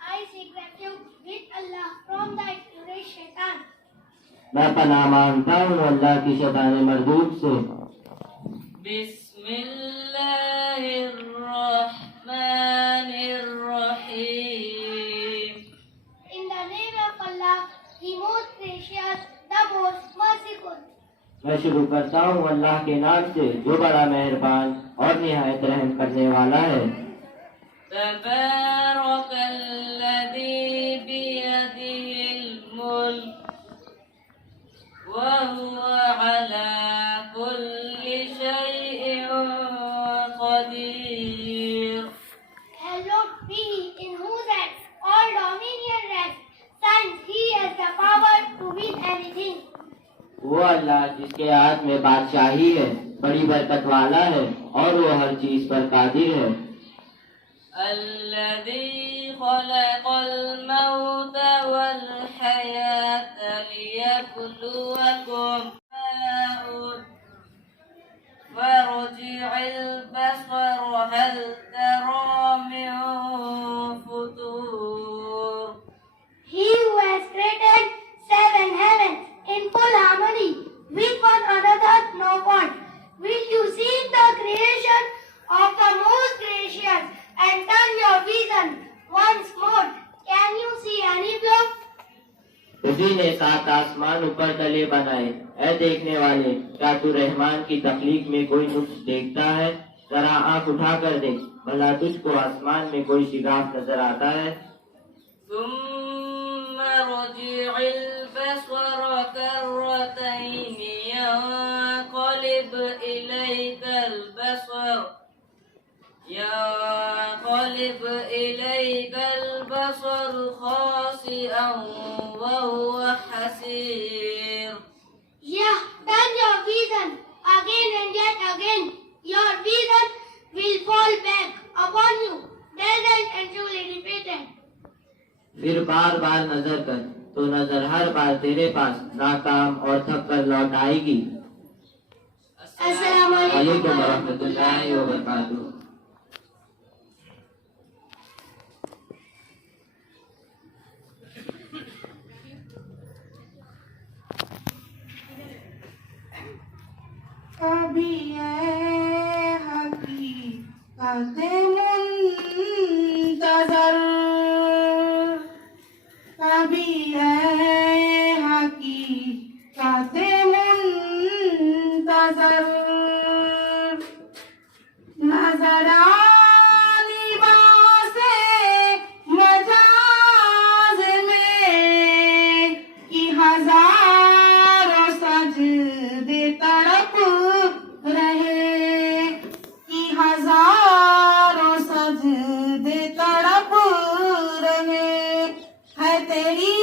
I seek refuge with Allah from the ignorant shaitan. میں پناہ مانگتا ہوں اللہ کی شیطان مردود سے۔ بسم اللہ الرحمن الرحیم۔ In the name of Allah, the most gracious, the most merciful. میں شروع کرتا ہوں اللہ کے نام سے جو بڑا مہربان اور نہایت رحم کرنے والا ہے۔ تبارک الذی بیدہ الملک وهو على كل شيء قدير۔ Hallowed be He in whose hands all dominion rests, since He has the power to win anything. وہ اللہ جس کے ہاتھ میں بادشاہی ہے، بڑی برکت والا ہے اور وہ ہر چیز پر قادر ہے۔ الذي خلق الموت والحياة ليبلوكم فارجع البصر هل ترى من فطور۔ He who has created 7 heavens in full harmony with one another, no fault. Will you see the creation of the most gracious and turn your vision once more? Can you see any flaw? اسی نے 7 آسمان اوپر تلے بنائے۔ اے دیکھنے والے، کیا تو رحمان کی تخلیق میں کوئی نقص دیکھتا ہے؟ ذرا آنکھ اٹھا کر دیکھ، بھلا تجھ کو آسمان میں کوئی شگاف نظر آتا ہے؟ ثم رجع البصر كرتين ينقلب إليك البصر خاسئا وهو حسير۔ Yeah, turn your vision again and yet again. Your vision will fall back upon you, dazzled and truly defeated. پھر بار بار نظر کر تو نظر ہر بار تیرے پاس ناکام اور تھک کر لوٹ آئے گی۔ السلام علیکم ورحمۃ اللہ وبرکاتہ۔ کبھی اے حقیقت منتظر، کبھی اے حقیقت منتظر، نظر آنی باس مجاز میں کہ ہزاروں سجدے تڑپ رہے، کہ ہزاروں سجدے تڑپ رہے، ہے تیری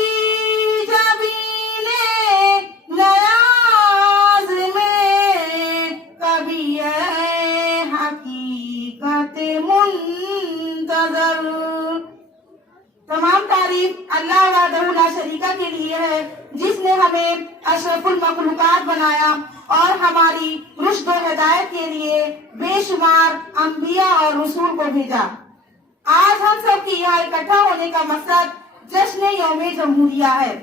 جبین نیاز میں کبھی اے حقیقت منتظر۔ تمام تعریف اللہ وحدہ لا شریک کے لیے ہے، جس نے ہمیں اشرف المخلوقات بنایا اور ہماری رشد و ہدایت کے لیے بے شمار انبیاء اور رسول کو بھیجا۔ آج ہم سب کی یہاں اکٹھا ہونے کا مقصد جشن یوم جمہوریہ ہے۔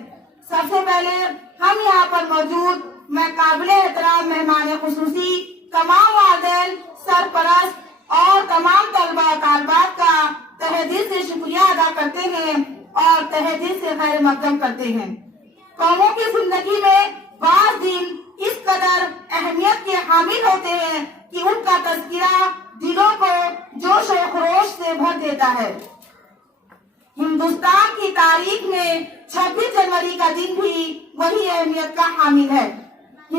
سب سے پہلے ہم یہاں پر موجود میں قابل احترام مہمان خصوصی، تمام والدین، سرپرست اور تمام طلبہ و طالبات کا تہہ دل سے شکریہ ادا کرتے ہیں اور تہہ دل سے خیر مقدم کرتے ہیں۔ قوموں کی زندگی میں بعض دن اس قدر اہمیت کے حامل ہوتے ہیں کہ ان کا تذکرہ دلوں کو جوش و خروش سے بھر دیتا ہے۔ ہندوستان کی تاریخ میں 26 جنوری کا دن بھی وہی اہمیت کا حامل ہے۔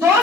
2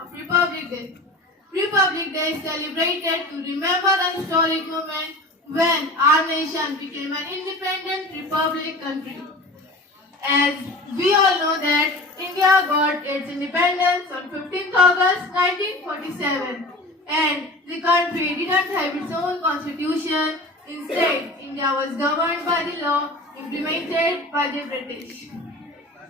of Republic Day. Republic Day is celebrated to remember the historic moment when our nation became an independent republic country. As we all know that India got its independence on 15th August 1947 and the country didn't have its own constitution. Instead, India was governed by the law implemented by the British.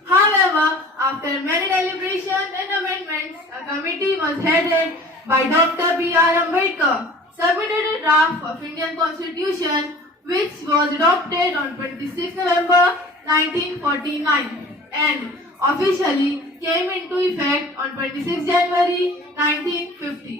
However, after many deliberations and amendments, a committee was headed by Dr. B.R. Ambedkar, submitted a draft of Indian Constitution which was adopted on 26 November 1949 and officially came into effect on 26 January 1950.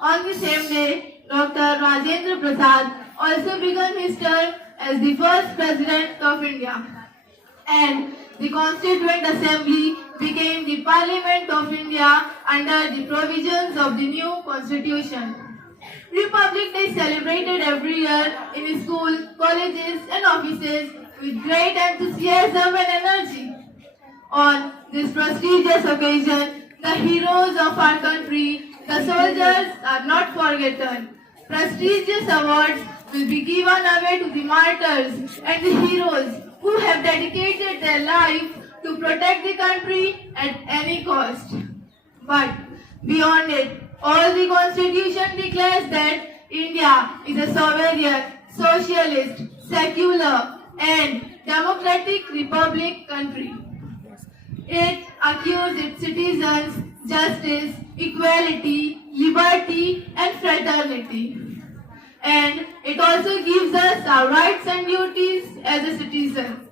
On the same day, Dr. Rajendra Prasad also began his term as the first President of India, and the Constituent Assembly became the Parliament of India under the provisions of the new Constitution. Republic Day is celebrated every year in schools, colleges and offices with great enthusiasm and energy. On this prestigious occasion, the heroes of our country, the soldiers, are not forgotten. Prestigious awards will be given away to the martyrs and the heroes who have dedicated their life to protect the country at any cost. But beyond it, all the Constitution declares that India is a sovereign, socialist, secular and democratic republic country. It accuses its citizens justice, equality, liberty and fraternity. And it also gives us our rights and duties as a citizen.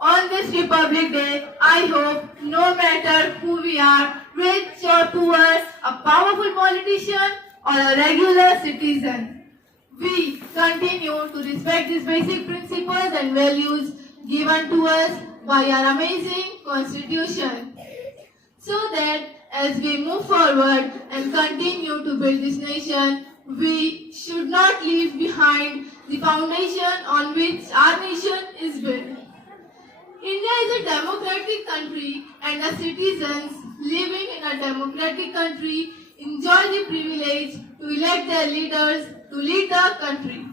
On this Republic Day, I hope no matter who we are, rich or poor, a powerful politician or a regular citizen, we continue to respect these basic principles and values given to us by our amazing Constitution, so that as we move forward and continue to build this nation, we should not leave behind the foundation on which our nation is built. India is a democratic country and the citizens living in a democratic country enjoy the privilege to elect their leaders to lead the country.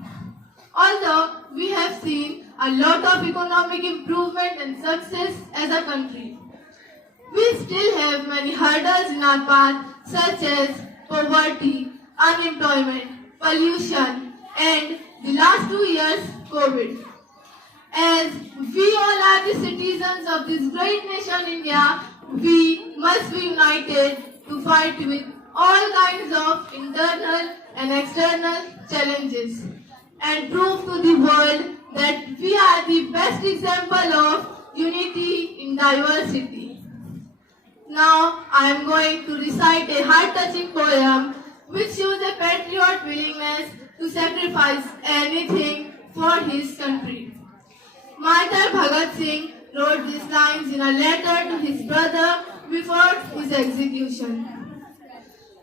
Although we have seen a lot of economic improvement and success as a country, we still have many hurdles in our path such as poverty, unemployment, pollution and the last 2 years COVID. As we all are the citizens of this great nation India, we must be united to fight with all kinds of internal and external challenges and prove to the world that we are the best example of unity in diversity. Now I am going to recite a heart-touching poem which shows a patriot willingness to sacrifice anything for his country. Martyr Bhagat Singh wrote these lines in a letter to his brother before his execution.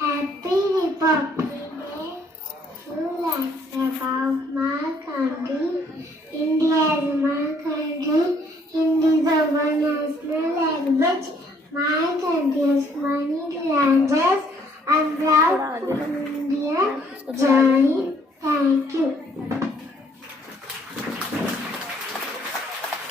Happy Republic Day. Few lines about my country. India is my country. Hindi is our national language. My country has many languages. I'm proud to be Indian. Jai. Thank you.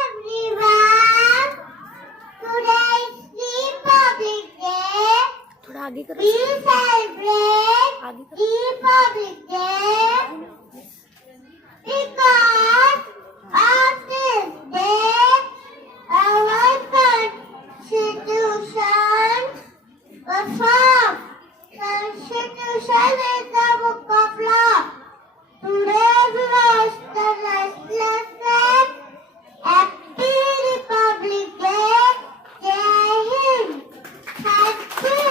Everyone, today is Republic Day. We celebrate Republic Day because of this day our Constitution was formed. Constitution is the book of law. Today we host the national flag. Happy Republic Day. Jai Hind. Thank you.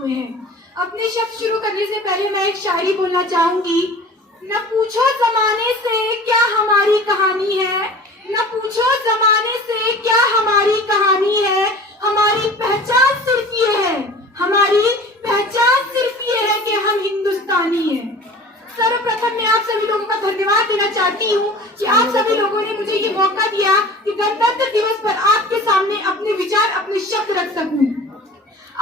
ہوئے ہیں۔ اپنے شبد شروع کرنے سے پہلے میں ایک شاعری بولنا چاہوں گی۔ نہ پوچھو زمانے سے کیا ہماری کہانی ہے، نہ پوچھو زمانے سے کیا ہماری کہانی ہے، ہماری پہچان صرف یہ ہے، ہماری پہچان صرف یہ ہے کہ ہم ہندوستانی ہیں۔ سروپرتھم میں آپ سبھی لوگوں کا دھنیواد دینا چاہتی ہوں کہ آپ سبھی لوگوں نے مجھے یہ موقع دیا کہ گنتنتر دیوس پر آپ کے سامنے اپنے وچار، اپنے شبد رکھ سکوں۔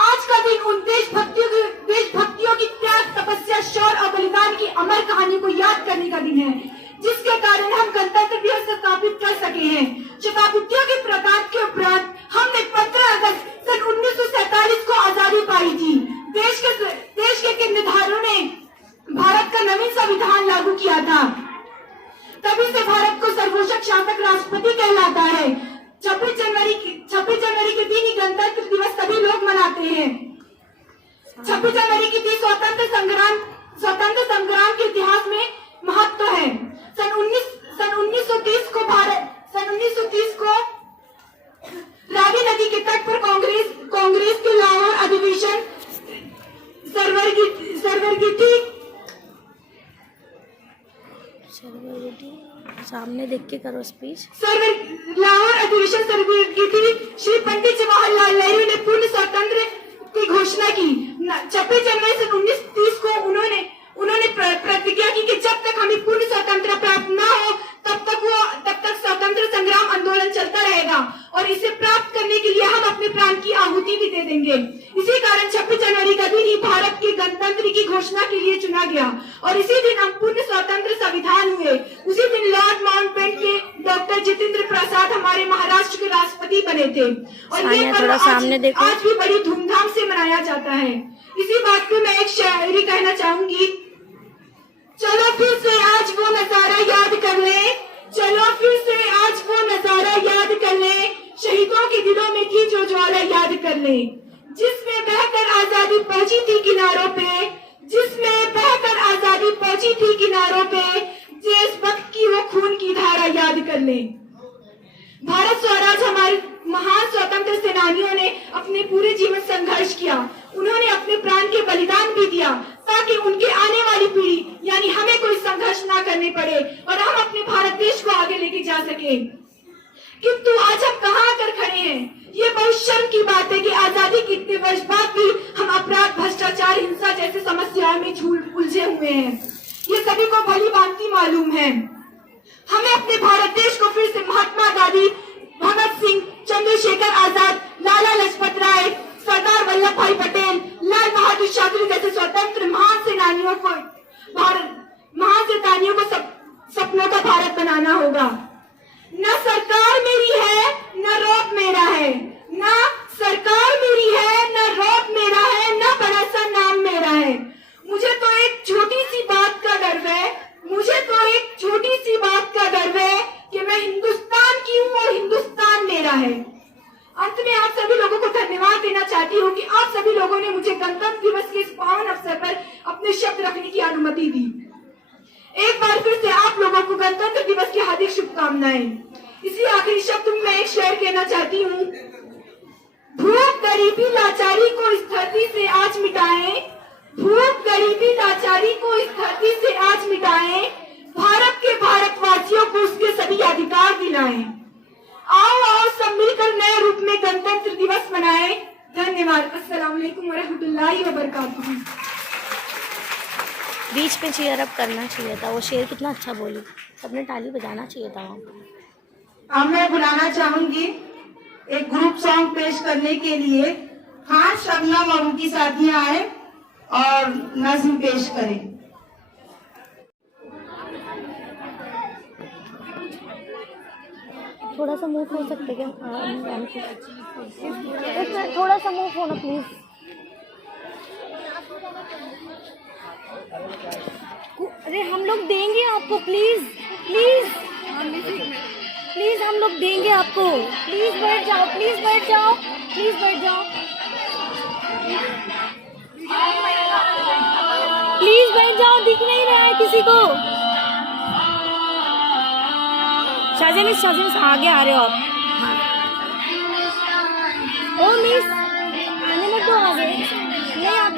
آج کا دن ان دیش بھکتیوں کی تیاگ، تپسیا، شور اور بلیدان کی امر کہانی کو یاد کرنے کا دن ہے، جس کے کارن ہم گنتنتر دیوس ستاپت کر سکے ہیں۔ شتابدیوں کے پرکاش کے اپرانت ہم نے 15 اگست سن 1947 کو آزادی پائی تھی۔ دیش کے کرداروں نے بھارت کا نوین سنویدھان لاگو کیا تھا، تبھی سے بھارت کو سرووچک شاسک راشٹرپتی کہلاتا ہے۔ 26 جنوری کے دن ہی گنتنتر دیوس سبھی لوگ مناتے ہیں۔ 26 جنوری کے دن سوتنتر سنگرام کے اتہاس میں مہتو ہے۔ سن 1930 کو راوی ندی کے تٹ پر کانگریس کے لاہور ادھیویشن سامنے دیکھ کے کرو اسپیچ۔ لاہور ادھیویشن سروگتی شری پنڈت جواہر لال نہرو نے پورن سوتنتر کی گھوشنا کی۔ 26 جنوری سن 1930 کو انہوں نے پرتیجھا کی کہ جب تک ہمیں پورن سوتنتر پراپت نہ ہو تب تک سوتنتر سنگرام آندولن چلتا رہے گا، اور اسے پراپت کرنے کے لیے ہم اپنے پران کی آہوتی بھی دے دیں گے۔ اسی کارن 26 جنوری کا دن ہی بھارت کے گنتنتر کی گھوشنا کے لیے چنا گیا، اور اسی دن ہم پورن سوتنتر سنویدھان ہوئے۔ اسی دن لارڈ ماؤنٹ بینٹ کے ڈاکٹر جتیندر پرساد ہمارے مہاراشٹر کے راشٹرپتی بنے تھے، اور یہ پرو آج بھی بڑی دھوم دھام سے منایا جاتا ہے۔ اسی بات پہ میں ایک شاعری کہنا چاہوں گی۔ چلو پھر سے آج وہ نظارہ یاد کر لیں، چلو پھر سے آج وہ نظارہ یاد کر لیں، شہیدوں کے دلوں میں تھی جو جوالا یاد کر لیں، جس میں بہہ کر آزادی پہنچی تھی کناروں پہ، جس میں بہہ کر آزادی پہنچی تھی کناروں پہ، جس وقت کی وہ خون کی دھارا یاد کر لیں۔ بھارت سوراج ہمارے مہان سوتنتر سینانیوں نے اپنے پورے جیون سنگھرش کیا، انہوں نے اپنے پران کے بلیدان بھی دیا تاکہ ان کے آنے والی پیڑھی یعنی ہمیں کوئی سنگھرش نہ کرنے پڑے اور ہم اپنے بھارت دیش کو آگے لے کے جا سکیں۔ کنتو آج ہم کہاں آ کر کھڑے ہیں؟ یہ بہت شرم کی بات ہے کہ آزادی کے اتنے برس بعد بھی ہم اپرادھ، بھرشٹاچار، ہنسا جیسے سمسیاؤں میں الجھے ہوئے ہیں۔ یہ سبھی کو بھلی بھانتی معلوم ہے۔ ہمیں اپنے بھارت دیش کو پھر سے مہاتما گاندھی، بھگت سنگھ، چندر شیکھر آزاد، لالا لاجپت رائے، سردار ولبھ بھائی پٹیل، لال بہادر شاستری جیسے سوتنتر مہان سینانیوں کو سپنوں کا بھارت بنانا ہوگا۔ نہ سرکار میری ہے نہ روپ میرا ہے، نہ سرکار میری ہے نہ روپ میرا ہے، نہ بڑا سا نام میرا ہے۔ مجھے تو ایک چھوٹی سی بات کا گرو ہے، مجھے تو ایک چھوٹی سی بات کا گرو ہے کہ میں ہندوستان کی ہوں اور ہندوستان میرا ہے۔ انت میں آپ سبھی لوگوں کو دھنیواد دینا چاہتی ہوں کہ آپ سبھی لوگوں نے مجھے گنتنتر دیوس کے اس پاون اوسر پر اپنے شبد رکھنے کی انومتی دی۔ ایک بار پھر سے آپ لوگوں کو گنتنتر دیوس کی ہاردک شبھ کامنائیں۔ اسی آخری شبد میں ایک شعر کہنا چاہتی ہوں۔ بھوک غریبی لاچاری کو اس دھرتی سے آج مٹائیں، بھوک غریبی لاچاری کو اس دھرتی سے آج مٹائیں، بھارت کے بھارت واسیوں کو اس کے سبھی ادھیکار دلائیں۔ آؤ سب مل کر نئے روپ میں گنتنتر دیوس منائیں۔ دھنیواد۔ السلام علیکم ورحمۃ اللہ وبرکاتہ۔ بیچ میں چیئر اپ کرنا چاہیے تھا، وہ شعر کتنا اچھا بولی، سب نے تالی بجانا چاہیے تھا وہاں۔ اب میں بلانا چاہوں گی ایک گروپ سانگ پیش کرنے کے لیے۔ ہاں، شبنم اور ان کی ساتھیاں آئیں اور نظم پیش کریں۔ تھوڑا سا موو ہو سکتے کیا؟ تھوڑا سا موو ہونا پلیز۔ ارے ہم لوگ دیں گے آپ کو، پلیز پلیز پلیز ہم لوگ دیں گے آپ کو، پلیز بیٹھ جاؤ، پلیز بیٹھ جاؤ، پلیز بیٹھ جاؤ، پلیز بیٹھ جاؤ، دکھ نہیں رہا ہے کسی کو۔ شاہجہاں مس آگے آ رہے ہو آپ؟ ہاں او مس آنے مت دو آگے، نہیں آپ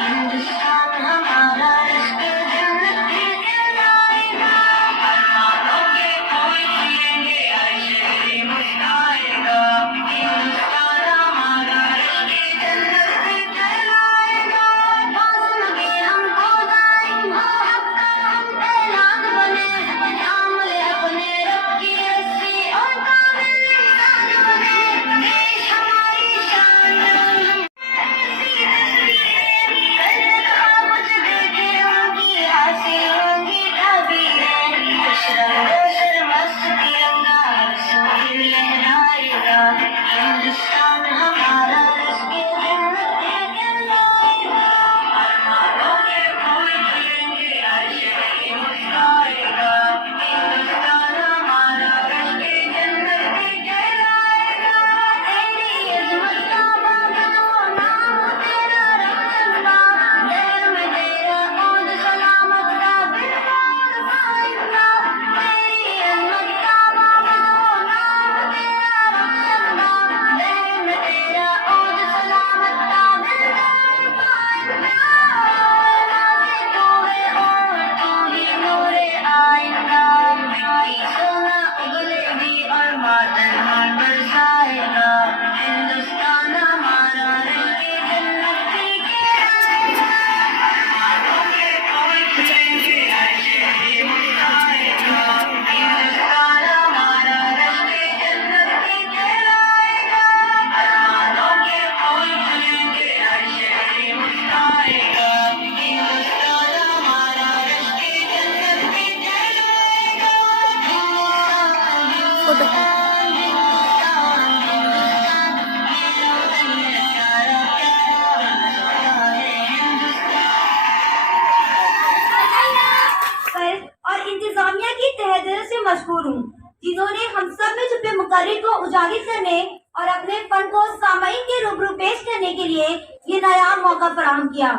Hindustan مشکور ہوں جنہوں نے ہم سب میں چھپے مقرر کو اجاگر کرنے اور اپنے فن کو سامعین کے روبرو پیش کرنے کے لیے یہ نیا موقع فراہم کیا۔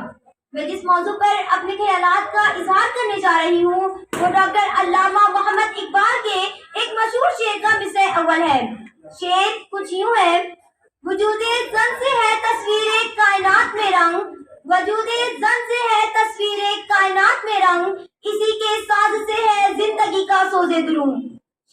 میں جس موضوع پر اپنے خیالات کا اظہار کرنے جا رہی ہوں وہ ڈاکٹر علامہ محمد اقبال کے ایک مشہور شعر کا مصرع اول ہے۔ شعر کچھ یوں ہے: وجود زن سے ہے تصویر کائنات میں رنگ، وجود زن سے ہے تصویر کائنات میں رنگ، اسی کے ساز سے ہے زندگی کا سوز دروں۔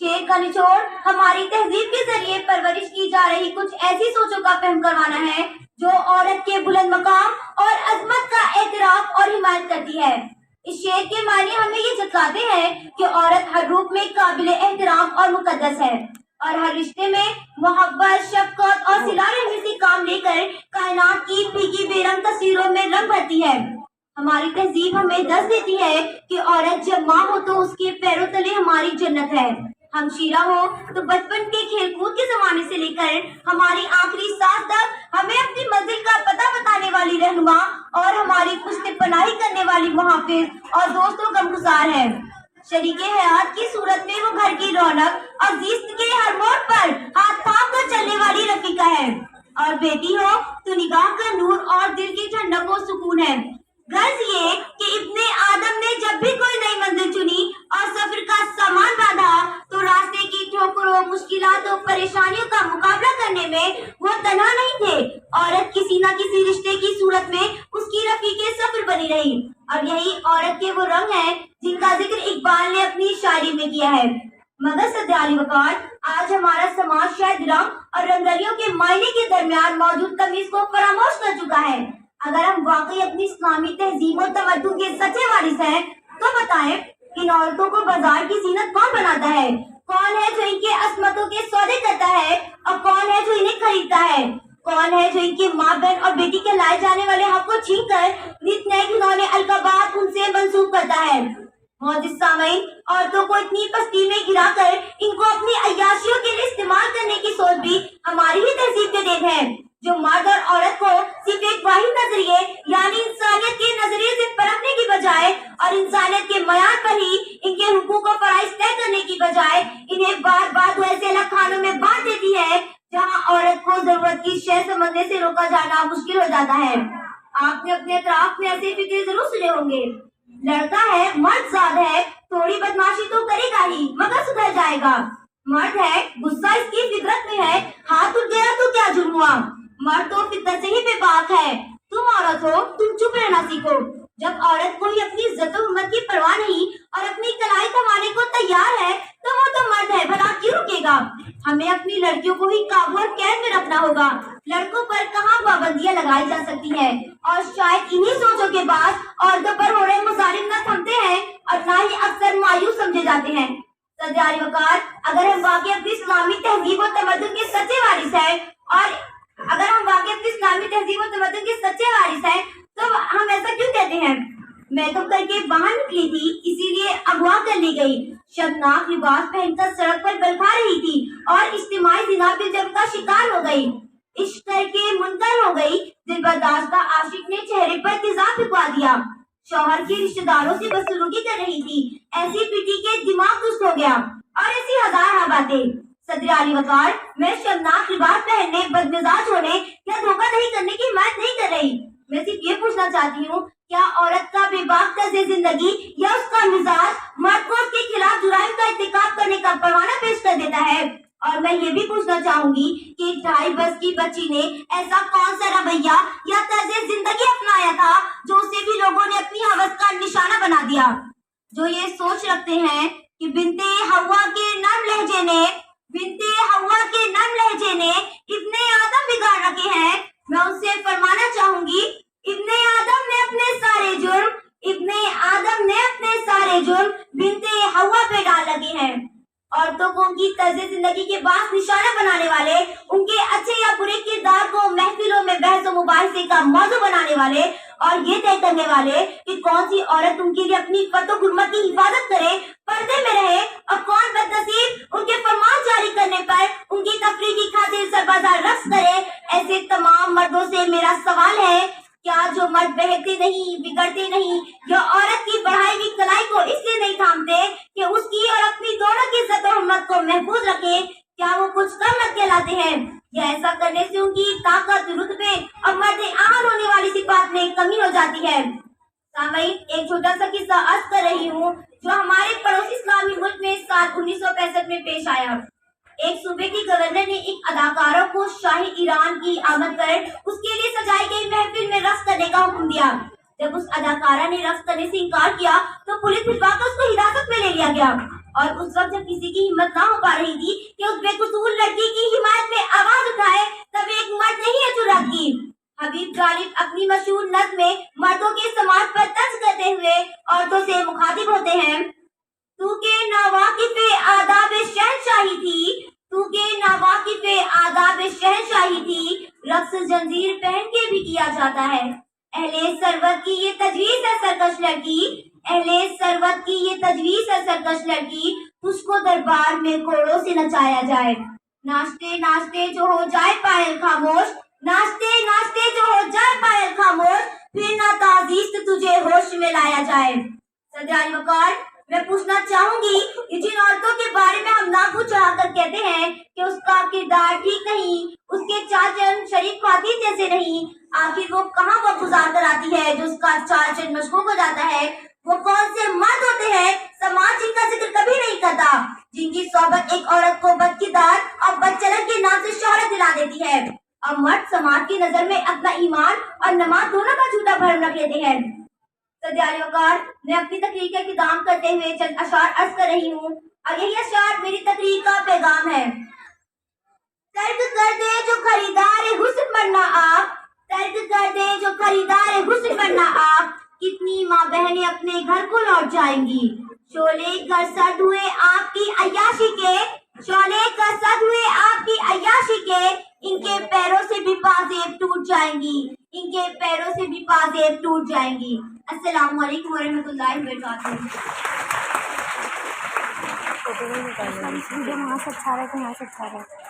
شعر کا نچوڑ ہماری تہذیب کے ذریعے پرورش کی جا رہی کچھ ایسی سوچوں کا فہم کروانا ہے جو عورت کے بلند مقام اور عظمت کا اعتراف اور حمایت کرتی ہے۔ اس شعر کے معنی ہمیں یہ جتلاتے ہیں کہ عورت ہر روپ میں قابل احترام اور مقدس ہے اور ہر رشتے میں محبت، شفقت اور صلہ رحمی سے کام لے کر کائنات کی پھیکی بے رنگ تصویروں میں رنگ بھرتی ہے۔ ہماری تہذیب ہمیں دس دیتی ہے کہ عورت جب ماں ہو تو اس کے پیروں تلے ہماری جنت ہے، ہم شیرہ ہو تو بچپن کے کھیل کود کے زمانے سے لے کر ہماری آخری سانس تک ہمیں اپنی منزل کا پتہ بتانے والی رہنما اور ہماری پشت پناہی کرنے والی محافظ اور دوستوں غمگسار ہے۔ شریک حیات کی صورت میں وہ گھر کی رونق اور زیست کے ہر موڑ پر ہاتھ تھام کر چلنے والی رفیقہ ہے، اور بیٹی ہو تو نگاہ کا نور اور دل کی ٹھنڈک و سکون ہے۔ غرض یہ کہ ابن آدم نے جب بھی کوئی نئی منزل چنی اور سفر کا سامان باندھا تو راستے کی ٹھوکروں، مشکلات اور پریشانیوں کا مقابلہ کرنے میں وہ تنہا نہیں تھے۔ عورت کسی نہ کسی رشتے کی صورت میں اس کی رفیق سفر بنی رہی، اور یہی عورت کے وہ رنگ ہیں جن کا ذکر اقبال نے اپنی شاعری میں کیا ہے۔ مگر سدیالی وقار، آج ہمارا سماج شاید رنگ اور رنگریوں کے معنی کے درمیان موجود تمیز کو فراموش کر چکا ہے۔ اگر ہم واقعی اپنی اسلامی تہذیب و تمدن کے سچے وارث ہیں تو بتائیں ان عورتوں کو بازار کی زینت کون بناتا ہے؟ کون ہے جو ان کے عصمتوں کے سودے کرتا ہے اور کون ہے جو انہیں خریدتا ہے؟ کون ہے جو ان کے ماں بہن اور بیٹی کے لائے جانے والے حق کو چھین کر نت نئے گھنونے القابات ان سے منسوخ کرتا ہے؟ معزز سامعین، عورتوں کو اتنی پستی میں گرا کر ان کو اپنی عیاشیوں کے لیے استعمال کرنے کی سوچ بھی ہماری ہی تہذیب کے دیکھ ہے، جو مرد اور عورت کو صرف ایک واحد نظریے یعنی انسانیت کے نظریے سے پرکھنے کی بجائے اور انسانیت کے معیار پر ہی ان کے حقوق و فرائض طے کرنے کی بجائے انہیں بار بار ایسے الگ خانوں میں بانٹ دیتی ہے جہاں عورت کو ضرورت کی شے سمجھنے سے روکا جانا مشکل ہو جاتا ہے۔ آپ نے اپنے اطراف میں ایسے فکرے ضرور سنے ہوں گے: لڑکا ہے، مرد زاد ہے، تھوڑی بدماشی تو کرے گا ہی مگر سدھر جائے گا۔ مرد ہے، غصہ اس کی فطرت میں ہے، ہاتھ اٹھ گیا تو کیا جرم ہوا؟ مرد تو فطرت سے ہی بے باک ہے۔ تم عورت ہو، تم چپ رہنا سیکھو۔ جب عورت کوئی اپنی عزت و حرمت کی پرواہ نہیں اور اپنی کلائی تھمانے کو تیار ہے تو وہ تو مرد ہے، بھلا کیوں رکے گا؟ ہمیں اپنی لڑکیوں کو ہی قابو اور قید میں رکھنا ہوگا۔ لڑکوں پر کہاں پابندیاں لگائی جا سکتی ہیں، اور شاید انہی سوچوں کے بعد عورتوں پر ہو رہے مظالم نہ تھمتے ہیں اور نہ ہی اکثر مایوس سمجھے جاتے ہیں۔ سدیالی وقار، اگر ہم واقعی اپنی اسلامی تہذیب و تمدن کے سچے وارث ہیں تو ہم ایسا کیوں کہتے ہیں؟ میں تو کر کے باہر نکلی تھی، اسی لیے اغوا کر لی گئی۔ شبناک لباس پہن کر سڑک پر بلکھا رہی تھی اور اجتماعی زنا بالجرم کا شکار ہو گئی۔ عشق کر کے منکر ہو گئی۔ دل برداشتہ عاشق نے چہرے پر تیزاب پھینکوا دیا۔ شوہر کے رشتہ داروں سے بدسلوکی کر رہی تھی، ایسی پیٹی کے دماغ سست ہو گیا، اور ایسی ہزار باتیں۔ سدیالی وقار، میں شبناک لباس پہننے، بدمزاج ہونے یا دھوکہ دہی کرنے کی حمایت نہیں کر رہی۔ میں صرف یہ پوچھنا چاہتی ہوں، کیا عورت کا بے باک طرز زندگی یا اس کا مزاج مرد کو اس کے خلاف جرائم کا ارتکاب کرنے کا پروانہ پیش کر دیتا ہے؟ اور میں یہ بھی پوچھنا چاہوں گی کہ 2.5 برس کی بچی نے ایسا کون سا رویہ یا طرز زندگی اپنایا تھا جو اسے بھی لوگوں نے اپنی ہوس کا نشانہ بنا دیا؟ جو یہ سوچ رکھتے ہیں کہ بنتے ہوا کے نرم لہجے نے ابن آدم بگاڑ رکھے ہیں، میں ان سے فرمانا چاہوں گی، ابن آدم نے اپنے سارے جرم بنتے ہوا پہ ڈال لگے ہیں۔ عورتوں کو ان کی طرز زندگی کے باعث نشانہ بنانے والے، ان کے اچھے یا برے کردار کو محفلوں میں بحث و مباحثے کا موضوع بنانے والے، اور یہ طے کرنے والے کہ کون سی عورت ان کے لیے اپنی عفت و حرمت کی حفاظت کرے، پردے میں رہے، اور کون بدنصیب ان کے فرمان جاری کرنے پر ان کی تفریح کی خاطر سربازہ رقص کرے، ایسے تمام مردوں سے میرا سوال ہے، کیا جو مرد بہتے نہیں، بگڑتے نہیں، یا عورت کی بڑھائی ہوئی کلائی کو اس لیے نہیں تھامتے کہ اس کی اور اپنی دونوں کی عزت و محفوظ رکھے، کیا وہ کچھ کم مت کہلاتے ہیں؟ یا ایسا کرنے سے ان کی طاقت، رتبے اور مرد اعلیٰ ہونے والی صفات میں کمی ہو جاتی ہے؟ سامعین، ایک چھوٹا سا قصہ عرض کر رہی ہوں جو ہمارے پڑوسی اسلامی ملک میں سال 1965 میں پیش آیا۔ ایک صوبے کی گورنر نے ایک اداکارہ کو شاہی ایران کی آمد پر اس کے لیے سجائی گئی محفل میں رقص کرنے کا حکم دیا۔ جب اس اداکارہ نے رقص کرنے سے انکار کیا تو پولیس بھجوا کر اس کو حراست میں لے لیا گیا، اور اس وقت جب کسی کی ہمت نہ ہو پا رہی تھی کہ اس بے قصور لڑکی کی حمایت میں آواز اٹھائے، تب ایک مرد نے ہی جرأت کی۔ حبیب غالب اپنی مشہور نظم میں مردوں کے سماج پر طنز کرتے ہوئے عورتوں سے مخاطب ہوتے ہیں: تو کہ ناواقف آداب شہنشاہی تھی، تو کہ ناواقف آداب شہنشاہی تھی، رقص زنجیر پہن کے بھی کیا جاتا ہے۔ اہل ثروت کی یہ تجویز ہے سرکش لڑکی، اہل ثروت کی یہ تجویز ہے سرکش لڑکی، تجھ کو دربار میں کوڑوں سے نچایا جائے۔ ناچتے ناچتے جو ہو جائے پائل خاموش، ناچتے ناچتے جو ہو جائے پائل خاموش، پھر نہ تعزیز تجھے ہوش میں لایا جائے۔ صدر علی وقار، میں پوچھنا چاہوں گی کہ جن عورتوں کے بارے میں ہم ناک چڑھا کر کہتے ہیں کہ اس کا کردار ٹھیک نہیں، اس کے چال چلن شریف خواتین جیسے نہیں، آخر وہ کہاں وقت گزار کر آتی ہے جو اس کا چال چلن مشکوک ہو جاتا ہے؟ وہ کون سے مرد ہوتے ہیں سماج جن کا ذکر کبھی نہیں کرتا، جن کی صحبت ایک عورت کو بدکردار اور بدچلن کے نام سے شہرت دلا دیتی ہے، اور مرد سماج کی نظر میں اپنا ایمان اور نماز دونوں کا جھوٹا بھرم رکھ لیتے ہیں؟ صدر علی وقار، میں اپنی تقریر کا اختتام کرتے ہوئے چند اشعار عرض کر رہی ہوں، اور یہی اشعار میری تقریر کا پیغام ہے۔ ترک کر دے جو خریدار حسن بننا آپ، ترک کر دے جو خریدار حسن بننا آپ، کتنی ماں بہنیں اپنے گھر کو لوٹ جائیں گی۔ شعلے کا سد ہوئے آپ کی عیاشی کے، شعلے کا سد ہوئے آپ کی عیاشی کے، ان کے پیروں سے بھی پازیب ٹوٹ جائیں گی، ان کے پیروں سے بھی پازیب ٹوٹ جائیں گی۔ السلام علیکم ورحمۃ اللہ وبرکاتہ۔ وہاں سے اچھا رہا ہے کہ وہاں سے اچھا رہا ہے۔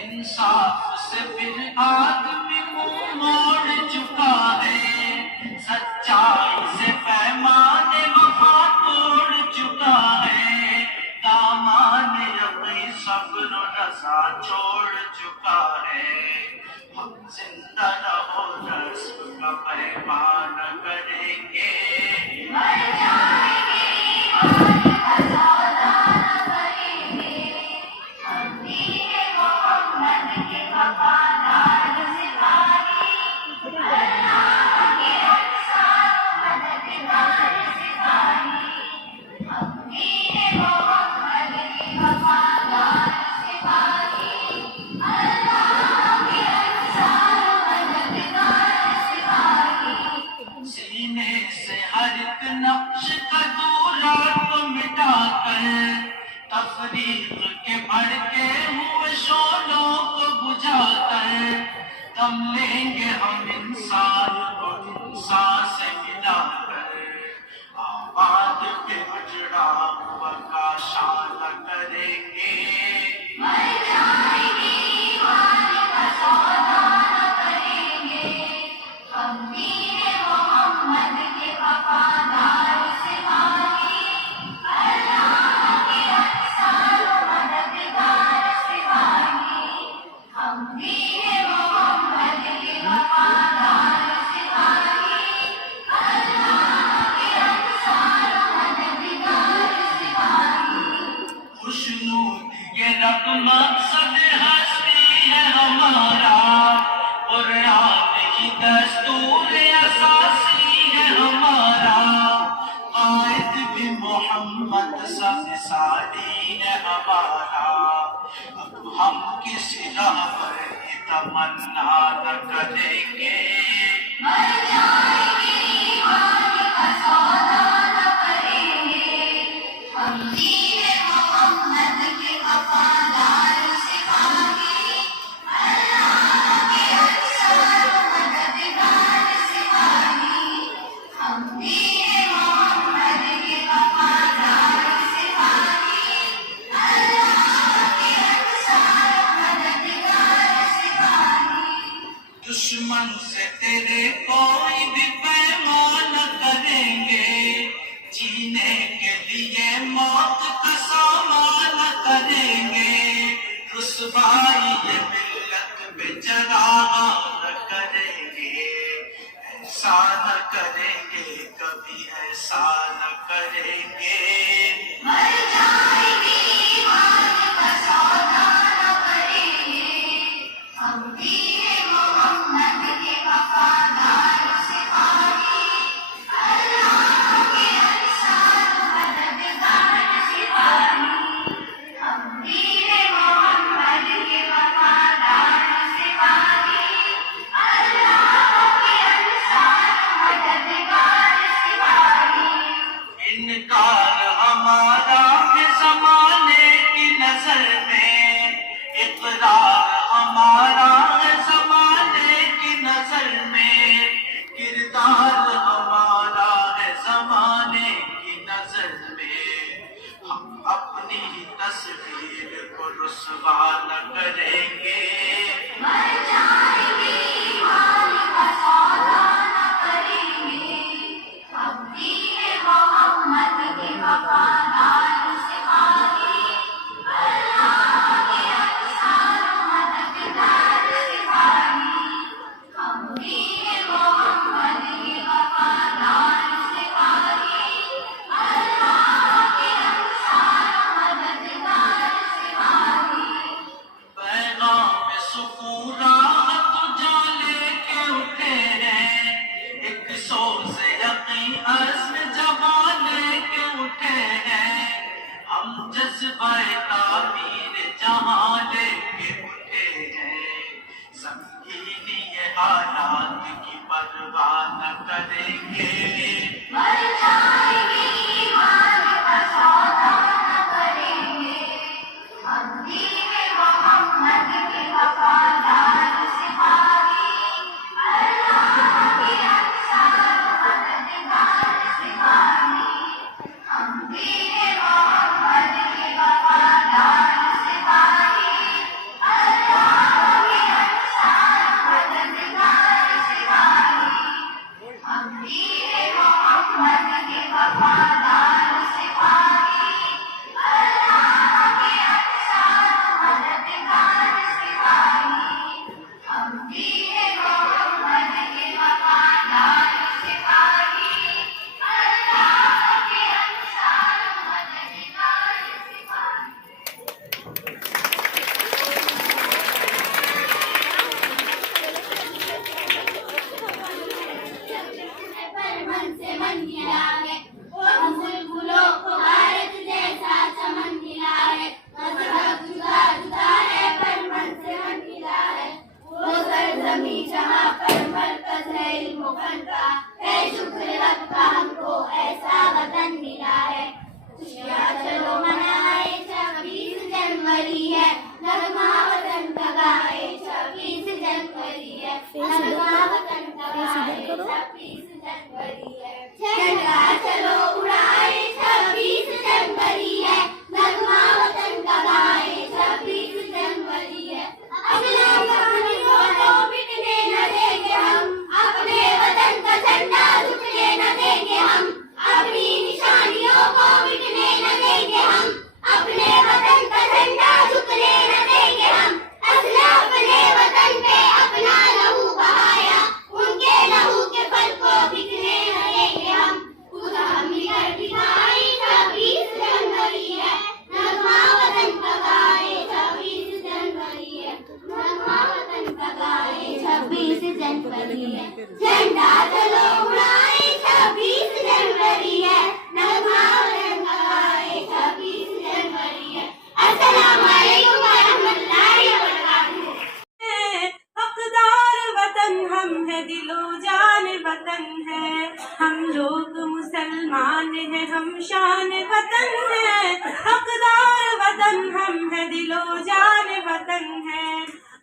انصاف سے پھر آدمی منہ موڑ چکا ہے، سچائی سے پیمان وفا توڑ چکا ہے، دامان یقین صبر و رضا چھوڑ چکا ہے۔ ہم زندہ رہو رسم کا پیمان کریں گے، مر جائیں گے ایمان کا سودا نہ کریں گے، ہم دین محمد کے وفادار سپاہی، اللہ کے انصار و مددگار سپاہی، ہم دین محمد کے وفادار سپاہی، اللہ کے انصار و مددگار سپاہی۔ سینے سے ہر ایک نقش قدورات کو مٹا کر، تفریق کے بھڑکے ہوئے شعلوں کو بجھا کر، دم لیں گے ہم انسان کو انسان سے ملا کر، آباد پہ اجڑا ہوا کاشانہ کریں گے، مر جائیں گے ایمان کا سودا نہ کریں گے، ہم دین محمد کے وفادار سپاہی، اللہ کے انصار و مددگار سپاہی، ہم دین محمد کے وفادار سپاہی، اللہ کے انصار و مددگار سپاہی۔ خوشنود یہ رب مقصد ہستی ہے ہمارا، قرآن ہی دستور اساسی ہے ہمارا، قائد بھی محمد سب سالی ہے ہمارا، اب ہم کسی راہ پر تمنا نہ کریں گے، مر جائیں گے ایمان کا سودا نہ کریں گے، ہم دین محمد کے وفادار سپاہی، اللہ کے انصار و مددگار سپاہی۔ دشمن سے تیرے کوئی بھی پیمان کریں گے، جینے کے لیے موت کا سامان کریں گے، رسوائی یہ ملت پہ چراغاں نہ کریں گے، ایسا نہ کریں گے، کبھی ایسا نہ کریں گے۔ مر جائیں گے ایمان کا سودا نہ کریں گے، ہم دین محمد کے وفادار سپاہی، اللہ کے انصار مددگار سپاہی، ہم دین محمد کے وفادار سپاہی، اللہ کے انصار مددگار سپاہی۔ انکار ہمارا ہے زمانے کی نظر میں، اقرار ہمارا ہے زمانے کی نظر میں، کردار ہمارا ہے زمانے کی نظر میں، ہم اپنی ہی تصویر کو رسوا نہ کریں گے۔ مر جائیں گے ایمان کا سودا نہ کریں گے، ہم دین محمد کے وفادار سپاہی، اللہ کے انصار مددگار سپاہی، ہم دین محمد کے وفادار سپاہی، اللہ کے انصار مددگار سپاہی۔ پیغام سکون راحت جا لے کے اٹھے ہیں، ایک سوز یقین عزم جبا لے کے اٹھے ہیں، ہم جذبہ تعمیر جہاں لے کے اٹھے ہیں، سنگینی یہ حالات کی پرواہ نہ کریں گے۔ مر جائیں گے ایمان کا سودا نہ کریں گے، ہم دین محمد کے وفادار سپاہی، اللہ کے انصار مددگار سپاہی، ہم دین محمد کے وفادار سپاہی، اللہ کے انصار مددگار سپاہی، ہم دین محمد کے وفادار سپاہی، اللہ کے انصار مددگار سپاہی، ہم دین محمد کے وفادار سپاہی، اللہ کے انصار مددگار سپاہی۔ پر من سے من ملا ہے، ہم بلبلوں کو بھارت جیسا چمن ملا ہے، مذہب جدا جدا ہے پر من سے من ملا ہے، وہ سرزمین جہاں پر مرکز ہے علم و فن کا، ہے شکر رب کا ہم کو ایسا وطن ملا ہے۔ خوشیاں چلو منائے 26 جنوری ہے، نغمہ وطن کا گائے 26 جنوری ہے، نغمہ وطن کا گائے 26 جنوری ہے، جھنڈا چلو اڑائے 26 جنوری ہے، نغمہ وطن کا گائے 26 جنوری ہے، اپنے وطنوں کو مٹنے نہ دیں گے ہم، اپنے وطن کا جھنڈا جھکنے نہ دیں گے ہم، اپنی نشانیوں کو مٹنے نہ دیں گے ہم، اپنے وطن کا جھنڈا جھکنے نہ دیں گے ہم، اسلاف نے وطن پہ اپنا لہو بہایا، ان کے لہو کے پھل کو بکنے نہ دیں گے ہم، خدا مل کر دکھائی 26 جنوری ہے، نغمہ وطن کا گائے 26 جنوری ہے، نغمہ وطن کا گائے 26 جنوری ہے، جھنڈا چلو اڑائے 26 جنوری ہے، نغمہ وطن کا گائے 26 جنوری ہے۔ السلام علیکم ورحمۃ اللہ وبرکاتہ۔ حقدار وطن ہم ہے، دل و جان وطن ہے، ہم لوگ مسلمان ہیں، ہم شان وطن ہے، حقدار وطن ہم ہے، دل و جان وطن ہے،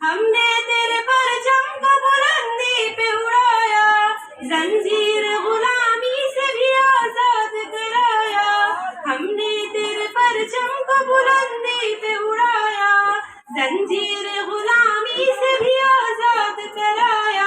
ہم نے تیرے پرچم کو بلندی پہ اڑایا، زنجیر غلامی سے بھی آزاد کرایا، ہم نے تیرے پرچم کو بلندی پہ اڑایا، زنجیر غلامی سے بھی آزاد کرایا،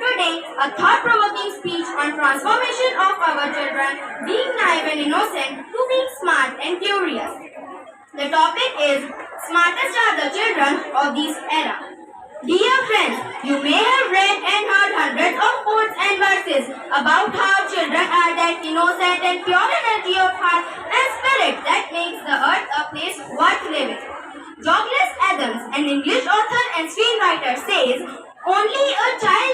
Today, a thought-provoking speech on transformation of our children, being naive and innocent to being smart and curious. The topic is, smartest are the children of this era. Dear friends, you may have read and heard hundreds of quotes and verses about how children are that innocent and pure energy of heart and spirit that makes the earth a place worth living. Douglas Adams, an English author and screenwriter, says, "Only a child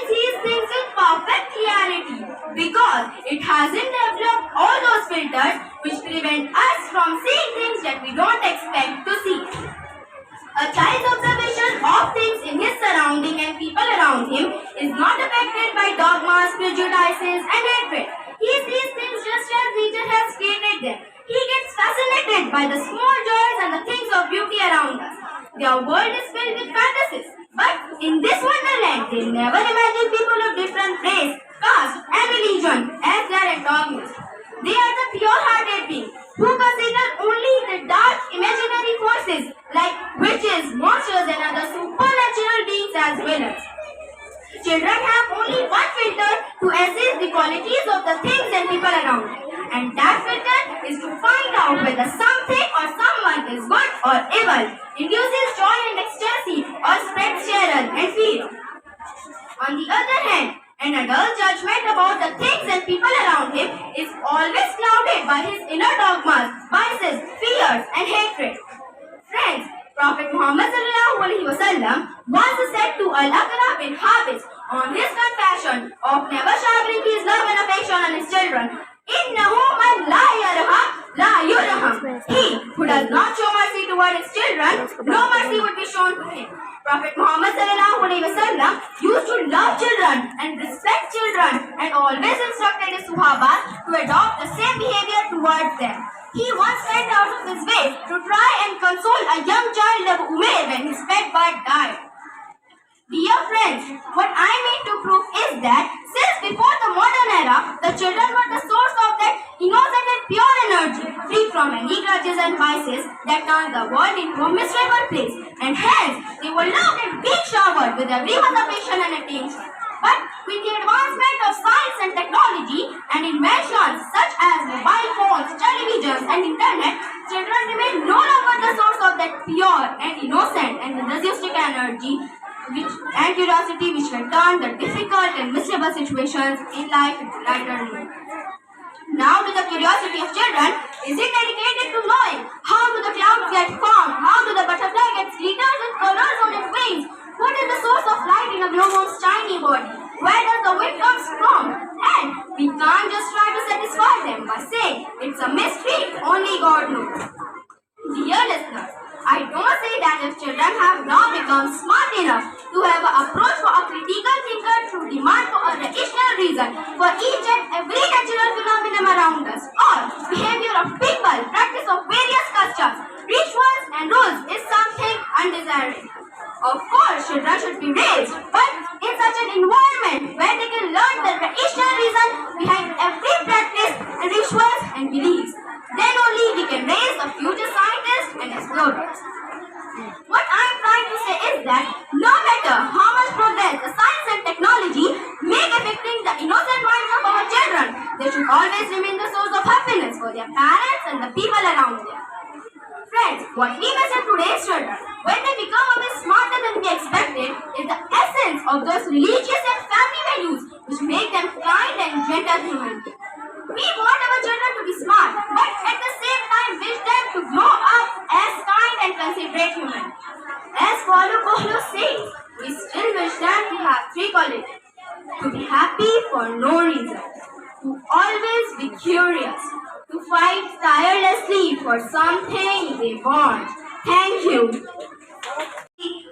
A child's observation of things in his surrounding and people around him is not affected by dogmas, prejudices, and hatred. He sees things just as nature has created them. He gets fascinated by the small joys and the things of beauty around us. Their world is filled with fantasies. But in this wonderland, they never imagine people of different race, caste, and religion as their antagonists. They are the pure-hearted beings who consider only the dark imaginary forces like witches, monsters, and other supernatural beings as villains. Children have only one filter to assess the qualities of the things and people around them, and that filter is to find out whether something or someone is good or evil, induces joy and ecstasy, or spreads terror and fear. On the other hand, an adult's judgment about the things and people around him is always clouded by his inner dogmas, biases, fears, and hatred. Friends, Prophet Muhammad once said to Al-Aqra bin Habis on his confession of never showering his love and affection on his children, "Innahu man la yarham, la yurham." He who does not show mercy toward his children, no mercy would be shown to him. Prophet Muhammad used to love children and respect children and always instructed his Sahaba to adopt the same behavior towards them. He once went out of his way to try and console a young child of Umayr when his pet bird died. Dear friends, what I mean to prove is that since before the modern era, the children were the source of that innocent and pure energy, free from any grudges and vices that turned the world into a miserable place, and hence they were loved and being showered with everyone's affection and attention. But with the advancement of science and technology and inventions such as mobile phones, televisions, and internet, children remain no longer the source of that pure and innocent and enthusiastic energy and curiosity which can turn the difficult and miserable situations in life into lighter mood. Now to the curiosity of children, is it dedicated to knowing how do the clouds get formed, how do the butterfly get glitters and colors on its wings, what is the source of light in a glowworm's tiny body, where does the wind come from, and we can't just try to satisfy them by saying it's a mystery, only God knows. Dear listeners, I don't say that if children have now become smart enough to have an approach for a critical thinker through demand for a rational reason for each and every natural phenomenon around us, or behavior of people, practice of various customs, rituals and rules is something undesirable. Of course, children should be raised, but in such an environment where they can learn the rational reason behind every practice, rituals and beliefs. Then only we can raise a future scientists and explorers. What I am trying to say is that no matter how much progress the science and technology make affecting the innocent minds of our children, they should always remain the source of happiness for their parents and the people around them. Friends, what we miss in today's children, when they become a bit smarter than we expected, is the essence of those religious and family values which make them kind and gentle humans. We want our children to be smart, but at the same time wish them to grow up as kind and considerate humans. As Paulo Coelho says, we still wish them to have three qualities: to be happy for no reason, to always be curious, to fight tirelessly for something they want. Thank you.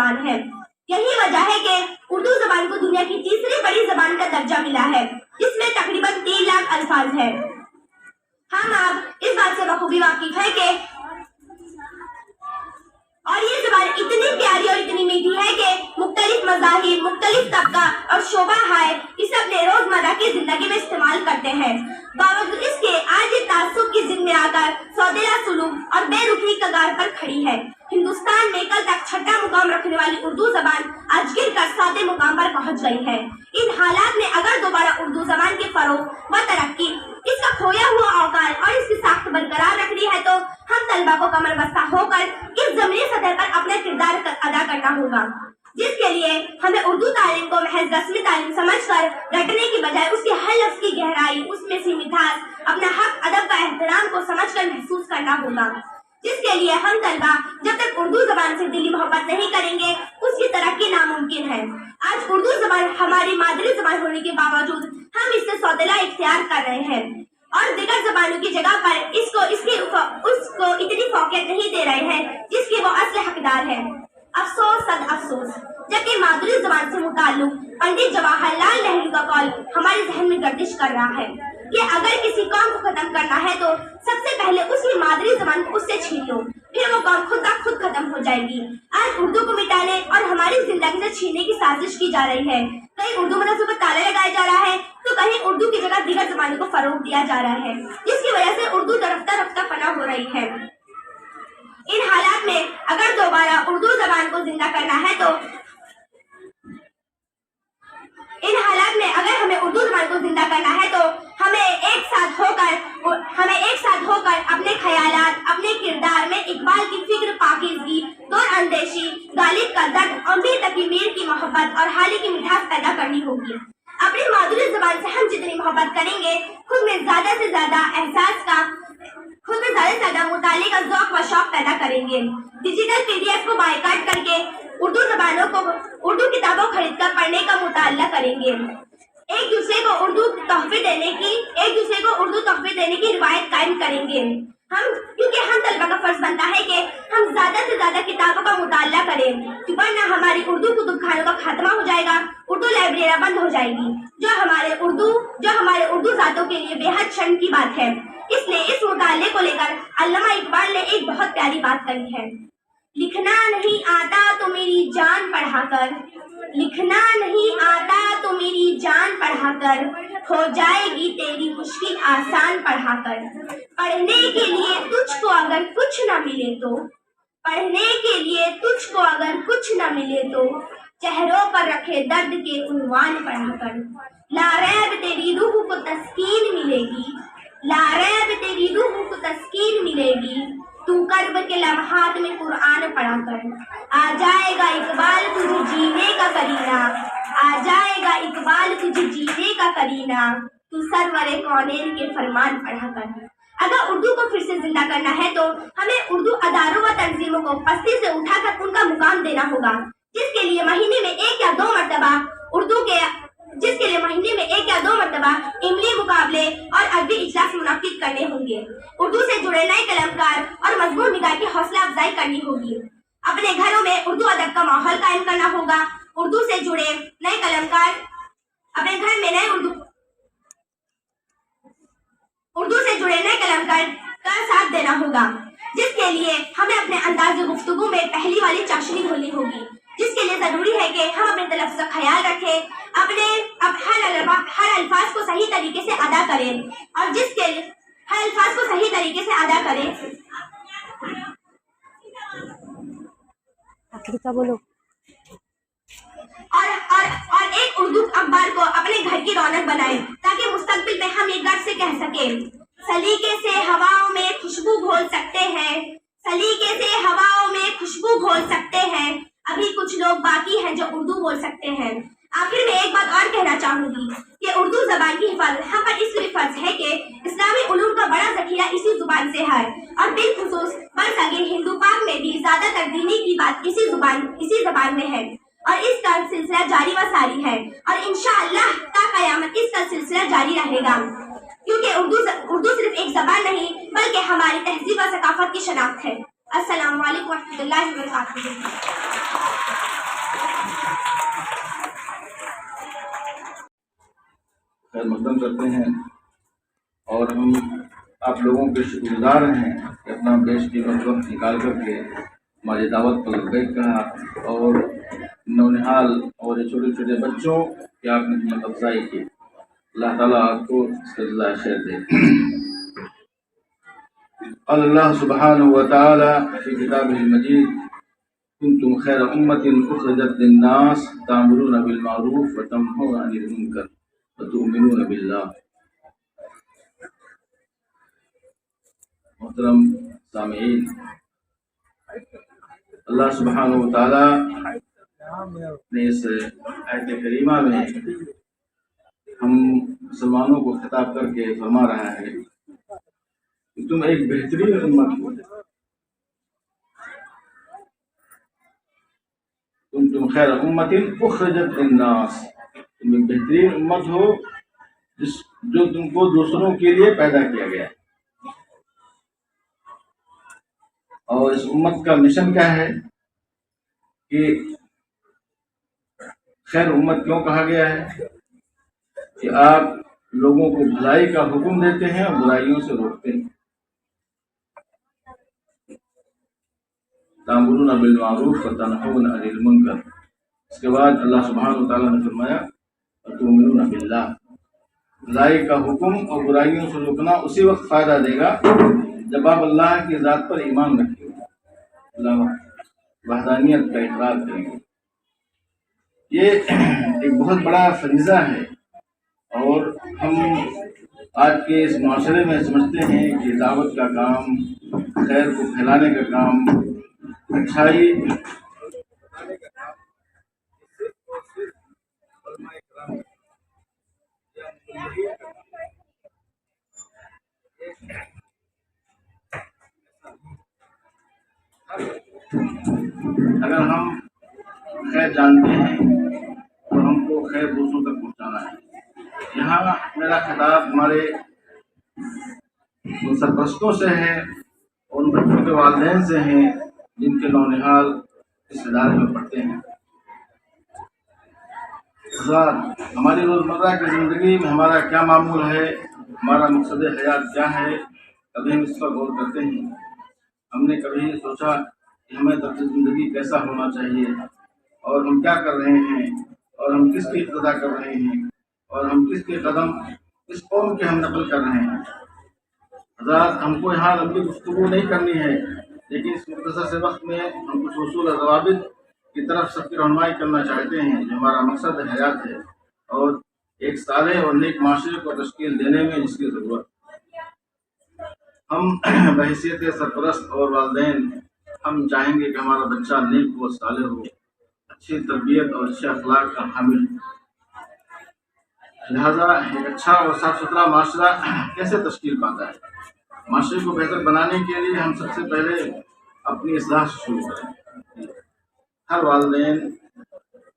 زبان ہے. یہی وجہ ہے کہ اردو زبان کو دنیا کی تیسری بڑی زبان کا درجہ ملا ہے، جس میں تقریباً 3 لاکھ الفاظ ہیں. ہم اب اس بات سے بخوبی واقف ہے کہ اور یہ زبان اتنی پیاری اور اتنی میٹھی ہے کہ مختلف مذاہب، مختلف طبقہ اور شعبہ ہے اسے اپنے روزمرہ کی زندگی میں استعمال کرتے ہیں. باوجود اس کے آج یہ تعصب کی ضد میں آ کر سودیلا سلوک اور بے رخی کگار پر کھڑی ہے. ہندوستان میں کل تک 6واں مقام رکھنے والی اردو زبان آج گر کر 7ویں مقام پر پہنچ گئی ہے. ان حالات میں اگر دوبارہ اردو زبان کے فروغ و ترقی، اس کا کھویا ہوا اوقار اور اس کی ساخت برقرار رکھنی ہے تو ہم طلبہ کو کمر بستہ ہو کر اس زمینی سطح پر اپنا کردار ادا کرنا ہوگا، جس کے لیے ہمیں اردو تعلیم کو محض رسمی تعلیم سمجھ کر رٹنے کی بجائے اس کے ہر لفظ کی گہرائی، اس میں سے مٹھاس، اپنا حق ادب کا احترام کو سمجھ کر محسوس کرنا ہوگا، جس کے لیے ہم طلبہ جب تک اردو زبان سے دلی محبت نہیں کریں گے اس کی ترقی ناممکن ہے. آج اردو زبان ہماری مادری زبان ہونے کے باوجود ہم اس سے سودیلا اختیار کر رہے ہیں اور دیگر زبانوں کی جگہ پر اس کو اتنی فوقیت نہیں دے رہے ہیں جس کی وہ اصل حقدار ہے. افسوس صد افسوس، جبکہ مادری زبان سے متعلق پنڈت جواہر لال نہرو کا قول ہمارے ذہن میں گردش کر رہا ہے کہ اگر کسی قوم کو ختم کرنا ہے تو سب سے پہلے اس کی مادری زبان کو اس سے چھین لو، پھر وہ قوم خود بخود ختم ہو جائے گی. آج اردو کو مٹانے اور ہماری زندگی سے چھیننے کی سازش کی جا رہی ہے. کہیں اردو مدرسوں پر تالا لگایا جا رہا ہے تو کہیں اردو کی جگہ دیگر زبانوں کو فروغ دیا جا رہا ہے، جس کی وجہ سے اردو رفتہ رفتہ فنا ہو رہی ہے. ان حالات میں اگر دوبارہ اردو زبان کو زندہ کرنا ہے تو ہمیں ایک ساتھ ہو کر اپنے خیالات، اپنے کردار میں اقبال کی فکر، پاکیزگی، دور اندیشی، غالب کا درد، امیر تقی میر کی محبت اور حالی کی مٹھاس پیدا کرنی ہوگی. اپنی مادری زبان سے ہم جتنی محبت کریں گے خود میں زیادہ سے زیادہ مطالعے کا ذوق و شوق پیدا کریں گے. ڈیجیٹل PDF کو بائیکاٹ کر کے اردو کتابوں خرید کر پڑھنے کا مطالعہ کریں گے. ایک دوسرے کو اردو تحفے دینے کی روایت قائم کریں گے. کیونکہ ہم طلبہ کا فرض بنتا ہے کہ ہم زیادہ سے زیادہ کتابوں کا مطالعہ کریں، ورنہ ہماری اردو کتب خانوں کا خاتمہ ہو جائے گا، اردو لائبریریاں بند ہو جائے گی، جو ہمارے اردو ذاتوں کے لیے بے حد شرم کی بات ہے. اس لیے اس مطالعے کو لے کر علامہ اقبال نے ایک بہت پیاری بات کہی ہے: لکھنا نہیں آتا تو میری جان پڑھا کر، لکھنا نہیں آتا تو میری جان پڑھا کر، ہو جائے گی تیری مشکل آسان پڑھا کر. پڑھنے کے لیے تجھ کو اگر کچھ نہ ملے تو، پڑھنے کے لیے تجھ کو اگر کچھ نہ ملے تو، چہروں پر رکھے درد کے عنوان پڑھا کر. لا ریب تیری روح کو تسکین ملے گی، لا ریب تیری روح کو تسکین ملے گی، تو کرب کے لمحات میں قرآن پڑھا کر. آ جائے گا اقبال تجھے جینے کا کرینہ، آ جائے گا اقبال تجھے جینے کا کرینہ، تو سرور کونین کے فرمان پڑھا کر. اگر اردو کو پھر سے زندہ کرنا ہے تو ہمیں اردو اداروں و تنظیموں کو پستی سے اٹھا کر ان کا مقام دینا ہوگا، جس کے لیے مہینے میں ایک یا دو مرتبہ علمی مقابلے اور ادبی اجلاس منعقد کرنے ہوں گے. اردو سے جڑے نئے قلمکار اور مضمون نگار کی حوصلہ افزائی کرنی ہوگی. اپنے گھروں میں اردو ادب کا ماحول قائم کرنا ہوگا. اردو سے جڑے نئے قلمکار اپنے گھر میں اردو سے جڑے نئے قلمکار کا ساتھ دینا ہوگا، جس کے لیے ہمیں اپنے انداز گفتگو میں پہلی والی چاشنی کھولنی ہوگی، جس کے لیے ضروری ہے کہ ہم اپنے تلفظ کا خیال رکھیں، ہر الفاظ کو صحیح طریقے سے ادا کریں اور بولو اور ایک اردو اخبار کو اپنے گھر کی رونق بنائیں تاکہ مستقبل میں ہم یہ گرو سے کہہ سکیں: سلیقے سے ہواؤں میں خوشبو گھول سکتے ہیں، سلیقے سے ہواؤں میں خوشبو گھول سکتے ہیں، ابھی کچھ لوگ باقی ہیں جو اردو بول سکتے ہیں. آخر میں ایک بات اور کہنا چاہوں گی کہ اردو زبان کی حفاظت ہم پر اس لیے فرض ہے کہ اسلامی علوم کا بڑا ذخیرہ اسی زبان سے ہے، اور بالخصوص برصغیر ہندو پاک میں بھی زیادہ تر دینی کی بات اسی زبان میں ہے، اور اس کا سلسلہ جاری و ساری ہے، اور انشاءاللہ تا قیامت اس کا سلسلہ جاری رہے گا، کیونکہ اردو صرف ایک زبان نہیں بلکہ ہماری تہذیب و ثقافت کی شناخت ہے. السلام علیکم و رحمۃ اللہ وبرکاتہ. خیر مقدم کرتے ہیں اور ہم آپ لوگوں کے شکر گزار ہیں کہ اپنا بیش قیمت وقت نکال کر کے ہماری دعوت پر لبیک کہا اور نونہال اور یہ چھوٹے چھوٹے بچوں کی آپ نے ہمت افزائی کی. اللہ تعالیٰ آپ کو اس کا جزائے خیر دے. قال اللہ سبحانہ وتعالی فی کتابہ المجید کنتم خیر امت اخرجت للناس تأمرون بالمعروف وتنہون عن المنکر وتؤمنون باللہ. محترم سامعین، اللہ سبحانہ وتعالی نے اس آیت کریمہ میں ہم مسلمانوں کو خطاب کر کے فرما رہا ہے کہ تم ایک بہترین امت ہو. تم خیر امت اخرجت للناس، تم ایک بہترین امت ہو جو تم کو دوسروں کے لیے پیدا کیا گیا ہے. اور اس امت کا مشن کیا ہے کہ خیر امت کیوں کہا گیا ہے؟ کہ آپ لوگوں کو بھلائی کا حکم دیتے ہیں اور برائیوں سے روکتے ہیں. تأمرون بالمعروف وتنہون عن المنکر. اس کے بعد اللہ سبحانہ وتعالیٰ نے فرمایا وتؤمنون باللہ. بھلائی کا حکم اور برائیوں سے روکنا اسی وقت فائدہ دے گا جب آپ اللہ کی ذات پر ایمان رکھیں گے، اللہ وحدانیت کا اقرار کریں گے. یہ ایک بہت بڑا فریضہ ہے اور ہم آج کے اس معاشرے میں سمجھتے ہیں کہ دعوت کا کام، خیر کو پھیلانے کا کام، اچھائی اگر ہم خیر جانتے ہیں تو ہم کو خیر دوسروں تک پہنچانا ہے. یہاں میرا خطاب ہمارے ان سرپرستوں سے ہے اور ان بچوں کے والدین سے ہیں جن کے نونہال اس ادارے میں پڑھتے ہیں. حضرات، ہماری روزمرہ کی زندگی میں ہمارا کیا معمول ہے، ہمارا مقصد حیات کیا ہے، کبھی ہم اس پر غور کرتے ہیں؟ ہم نے کبھی سوچا کہ ہمیں طرز زندگی کیسا ہونا چاہیے اور ہم کیا کر رہے ہیں اور ہم کس کی اقتدا کر رہے ہیں اور ہم کس کے قدم کس قوم کے ہم نقل کر رہے ہیں؟ حضرات، ہم کو یہاں لمبی گفتگو نہیں کرنی ہے، لیکن اس مختصر سے وقت میں ہم کچھ اصول و ضوابط کی طرف سب کی رہنمائی کرنا چاہتے ہیں جو ہمارا مقصد حیات ہے اور ایک صالح اور نیک معاشرے کو تشکیل دینے میں جس کی ضرورت. ہم بحیثیت سرپرست اور والدین ہم چاہیں گے کہ ہمارا بچہ نیک و صالح ہو، اچھی تربیت اور اچھے اخلاق کا حامل. لہذا ایک اچھا اور صاف ستھرا معاشرہ کیسے تشکیل پاتا ہے؟ معاشرے کو بہتر بنانے کے لیے ہم سب سے پہلے اپنی اصلاح سے شروع کریں. ہر والدین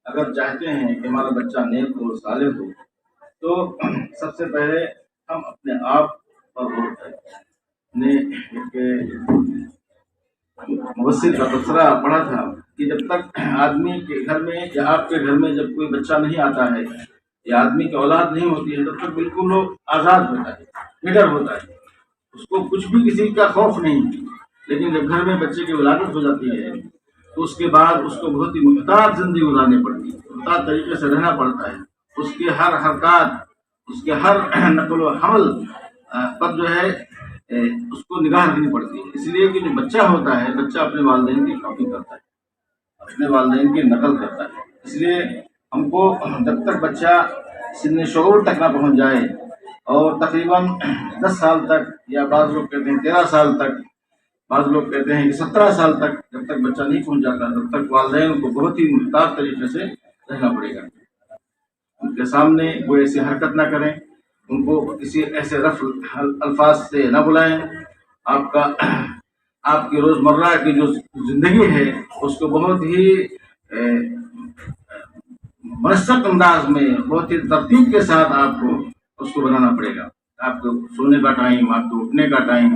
اگر چاہتے ہیں کہ ہمارا بچہ نیک اور صالح ہو تو سب سے پہلے ہم اپنے آپ پر غور کریں. نے ایک مبصر کا تبصرہ پڑھا تھا کہ جب تک آدمی کے گھر میں یا آپ کے گھر میں جب کوئی بچہ نہیں آتا ہے یا آدمی کی اولاد نہیں ہوتی ہے تب تک بالکل وہ آزاد ہوتا ہے، نڈر ہوتا ہے، اس کو کچھ بھی کسی کا خوف نہیں. لیکن جب گھر میں بچے کی ولادت ہو جاتی ہے تو اس کے بعد اس کو بہت ہی محتاط زندگی گزارنی پڑتی ہے، محتاط طریقے سے رہنا پڑتا ہے. اس کے ہر حرکات، اس کے ہر نقل و حمل پر جو ہے اس کو نگاہ رکھنی پڑتی ہے. اس لیے کہ جو بچہ ہوتا ہے، بچہ اپنے والدین کی کاپی کرتا ہے، اپنے والدین کی نقل کرتا ہے. اس لیے ہم کو جب تک بچہ سن شعور تک نہ پہنچ جائے اور تقریباً 10 سال تک، یا بعض لوگ کہتے ہیں 13 سال تک، بعض لوگ کہتے ہیں کہ 17 سال تک جب تک بچہ نہیں پہنچ جاتا تب تک والدین کو بہت ہی محتاط طریقے سے رہنا پڑے گا. ان کے سامنے وہ ایسی حرکت نہ کریں، ان کو کسی ایسے رف الفاظ سے نہ بلائیں. آپ کی روزمرہ کی جو زندگی ہے اس کو بہت ہی منسق انداز میں، بہت ہی ترتیب کے ساتھ آپ کو اس کو بنانا پڑے گا. آپ کو سونے کا ٹائم، آپ کو اٹھنے کا ٹائم،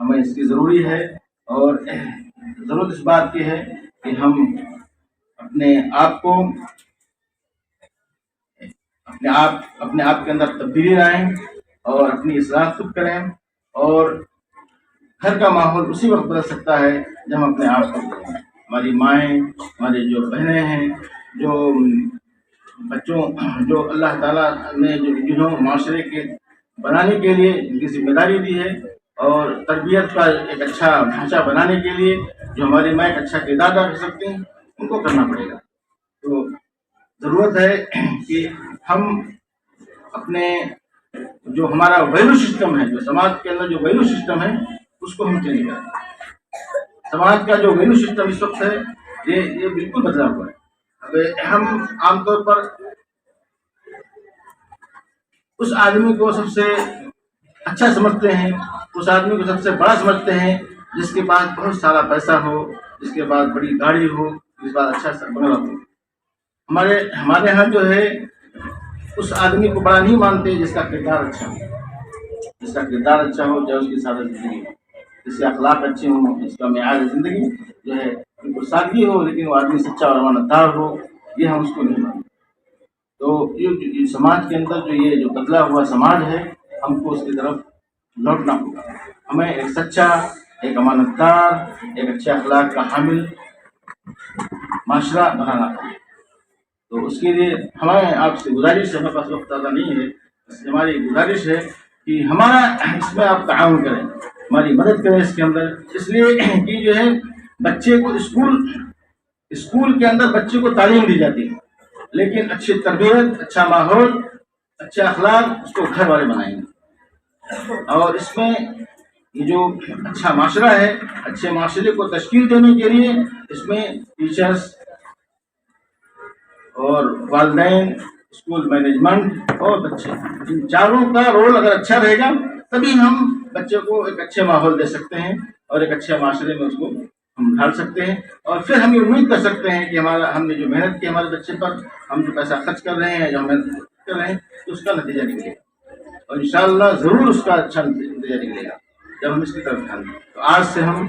ہمیں اس کی ضروری ہے، اور ضرورت اس بات کی ہے کہ ہم اپنے آپ کو اپنے آپ کے اندر تبدیلی لائیں اور اپنی اصلاح خود کریں. اور گھر کا ماحول اسی وقت بدل سکتا ہے جب ہم اپنے آپ کو بدلیں. ہماری مائیں، ہماری جو بہنیں ہیں، جو بچوں، جو اللہ تعالیٰ نے جنہوں معاشرے کے بنانے کے لیے ان کی ذمہ داری دی ہے، اور تربیت کا ایک اچھا ڈھانچہ بنانے کے لیے جو ہماری ماں ایک اچھا کردار ادا کر سکتی ہیں، ان کو کرنا پڑے گا. تو ضرورت ہے کہ ہم اپنے جو ہمارا ویلو سسٹم ہے، جو سماج کے اندر جو ویلو سسٹم ہے، اس کو ہم چینج کریں. سماج کا جو ویلو سسٹم اس وقت ہے یہ بالکل بدلا ہوا ہے. اب ہم عام طور پر اس آدمی کو سب سے اچھا سمجھتے ہیں، اس آدمی کو سب سے بڑا سمجھتے ہیں جس کے پاس بہت سارا پیسہ ہو، جس کے پاس بڑی گاڑی ہو، جس کے پاس اچھا سربراہ ہو. ہمارے ہاں جو ہے اس آدمی کو بڑا نہیں مانتے جس کا کردار اچھا ہو. جس کا کردار اچھا ہو، چاہے اس کی سادہ زندگی ہو، جس کے اخلاق اچھے ہوں، جس کا معیار زندگی جو ہے بالکل سادگی ہو، لیکن وہ آدمی سچا اور امانت دار ہو، یہ ہم اس کو نہیں مانتے. تو یہ سماج کے اندر جو یہ جو بدلا ہوا سماج ہے، ہم کو اس کی طرف لوٹنا ہوگا. ہمیں ایک سچا، ایک امانت دار، ایک اچھے اخلاق کا حامل معاشرہ بنانا ہوگا. تو اس کے لیے ہمیں آپ سے گزارش ہے، ہمارے پاس وقت زیادہ نہیں ہے، اس لیے ہماری گزارش ہے کہ ہمارا اس میں آپ تعاون کریں، ہماری مدد کریں اس کے اندر. اس لیے کہ جو ہے بچے کو اسکول کے اندر بچے کو تعلیم دی جاتی ہے، لیکن اچھی تربیت، اچھا ماحول، اچھے اخلاق اس کو گھر والے بنائیں گے. اور اس میں یہ جو اچھا معاشرہ ہے، اچھے معاشرے کو تشکیل دینے کے لیے اس میں ٹیچرز اور والدین، اسکول مینجمنٹ اور بچے، ان چاروں کا رول اگر اچھا رہے گا تبھی ہم بچے کو ایک اچھے ماحول دے سکتے ہیں اور ایک اچھے معاشرے میں اس کو ہم ڈھال سکتے ہیں. اور پھر ہم یہ امید کر سکتے ہیں کہ ہم نے جو محنت کی ہمارے بچے پر، ہم جو پیسہ خرچ کر رہے ہیں، جو محنت کر رہے ہیں، تو اس کا نتیجہ نکلے گا. اور انشاءاللہ ضرور اس کا اچھا نتیجہ نکلے گا جب ہم اس کی طرف دھیان دیں. تو آج سے ہم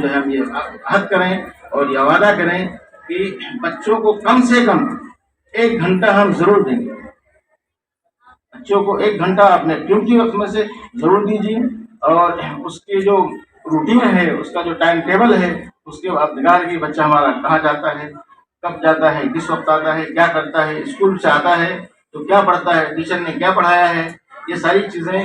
جو ہے ہم یہ عہد کریں اور یہ وعدہ کریں کہ بچوں کو کم سے کم 1 گھنٹہ ہم ضرور دیں گے. بچوں کو 1 گھنٹہ اپنے قیمتی وقت میں سے ضرور دیجیے، اور اس کی جو روٹین ہے، اس کا جو ٹائم ٹیبل ہے، اس کے آپ نگاہ رکھیے بچہ ہمارا کہاں جاتا ہے، کب جاتا ہے، کس وقت آتا ہے، کیا کرتا ہے، اسکول سے آتا ہے تو کیا پڑھتا ہے، ٹیچر نے کیا پڑھایا ہے. یہ ساری چیزیں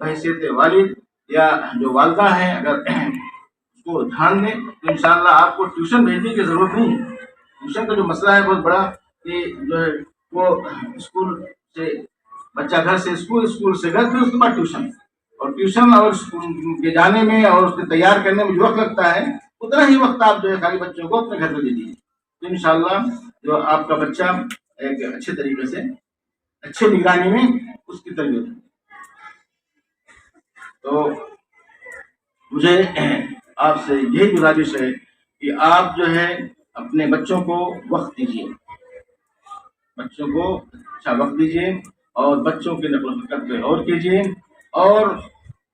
بحیثیت والد یا جو والدہ ہیں اگر اس کو دھیان دیں تو انشاءاللہ آپ کو ٹیوشن بھیجنے کی ضرورت نہیں ہے. ٹیوشن کا جو مسئلہ ہے بہت بڑا، کہ جو ہے وہ اسکول سے بچہ گھر سے اسکول سے گھر، پھر اس کے بعد ٹیوشن، اور ٹیوشن اور اسکول کے جانے میں اور اس کے تیار کرنے میں جو وقت لگتا ہے اتنا ہی وقت آپ جو ہے خالی بچوں کو اپنے گھر میں دے دیجیے. تو انشاءاللہ جو آپ کا بچہ ایک اچھے طریقے سے، اچھے نگرانی میں اس کی تربیت ہوگی. تو مجھے آپ سے یہی گزارش ہے کہ آپ جو ہے اپنے بچوں کو وقت دیجیے، بچوں کو اچھا وقت دیجیے، اور بچوں کی نقل و حرکت پہ غور کیجیے. اور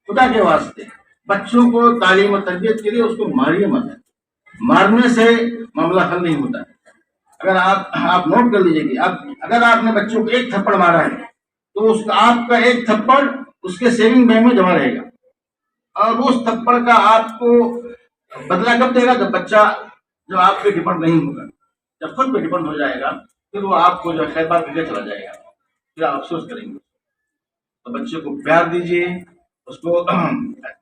خدا کے واسطے بچوں کو تعلیم و تربیت کے لیے اس کو ماریے مت. مارنے سے معاملہ حل نہیں ہوتا. اگر آپ نوٹ کر لیجیے کہ اگر آپ نے بچوں کو 1 تھپڑ مارا ہے تو آپ کا 1 تھپڑ اس کے سیونگ بینک میں جمع رہے گا، اور اس تھپڑ کا آپ کو بدلہ کب دے گا؟ جب بچہ جب آپ پہ ڈپینڈ نہیں ہوگا، جب خود پہ ڈپینڈ ہو جائے گا، پھر وہ آپ کو جو خیر بات کر کے چلا جائے گا، پھر آپ افسوس کریں گے. تو بچے کو پیار دیجیے، اس کو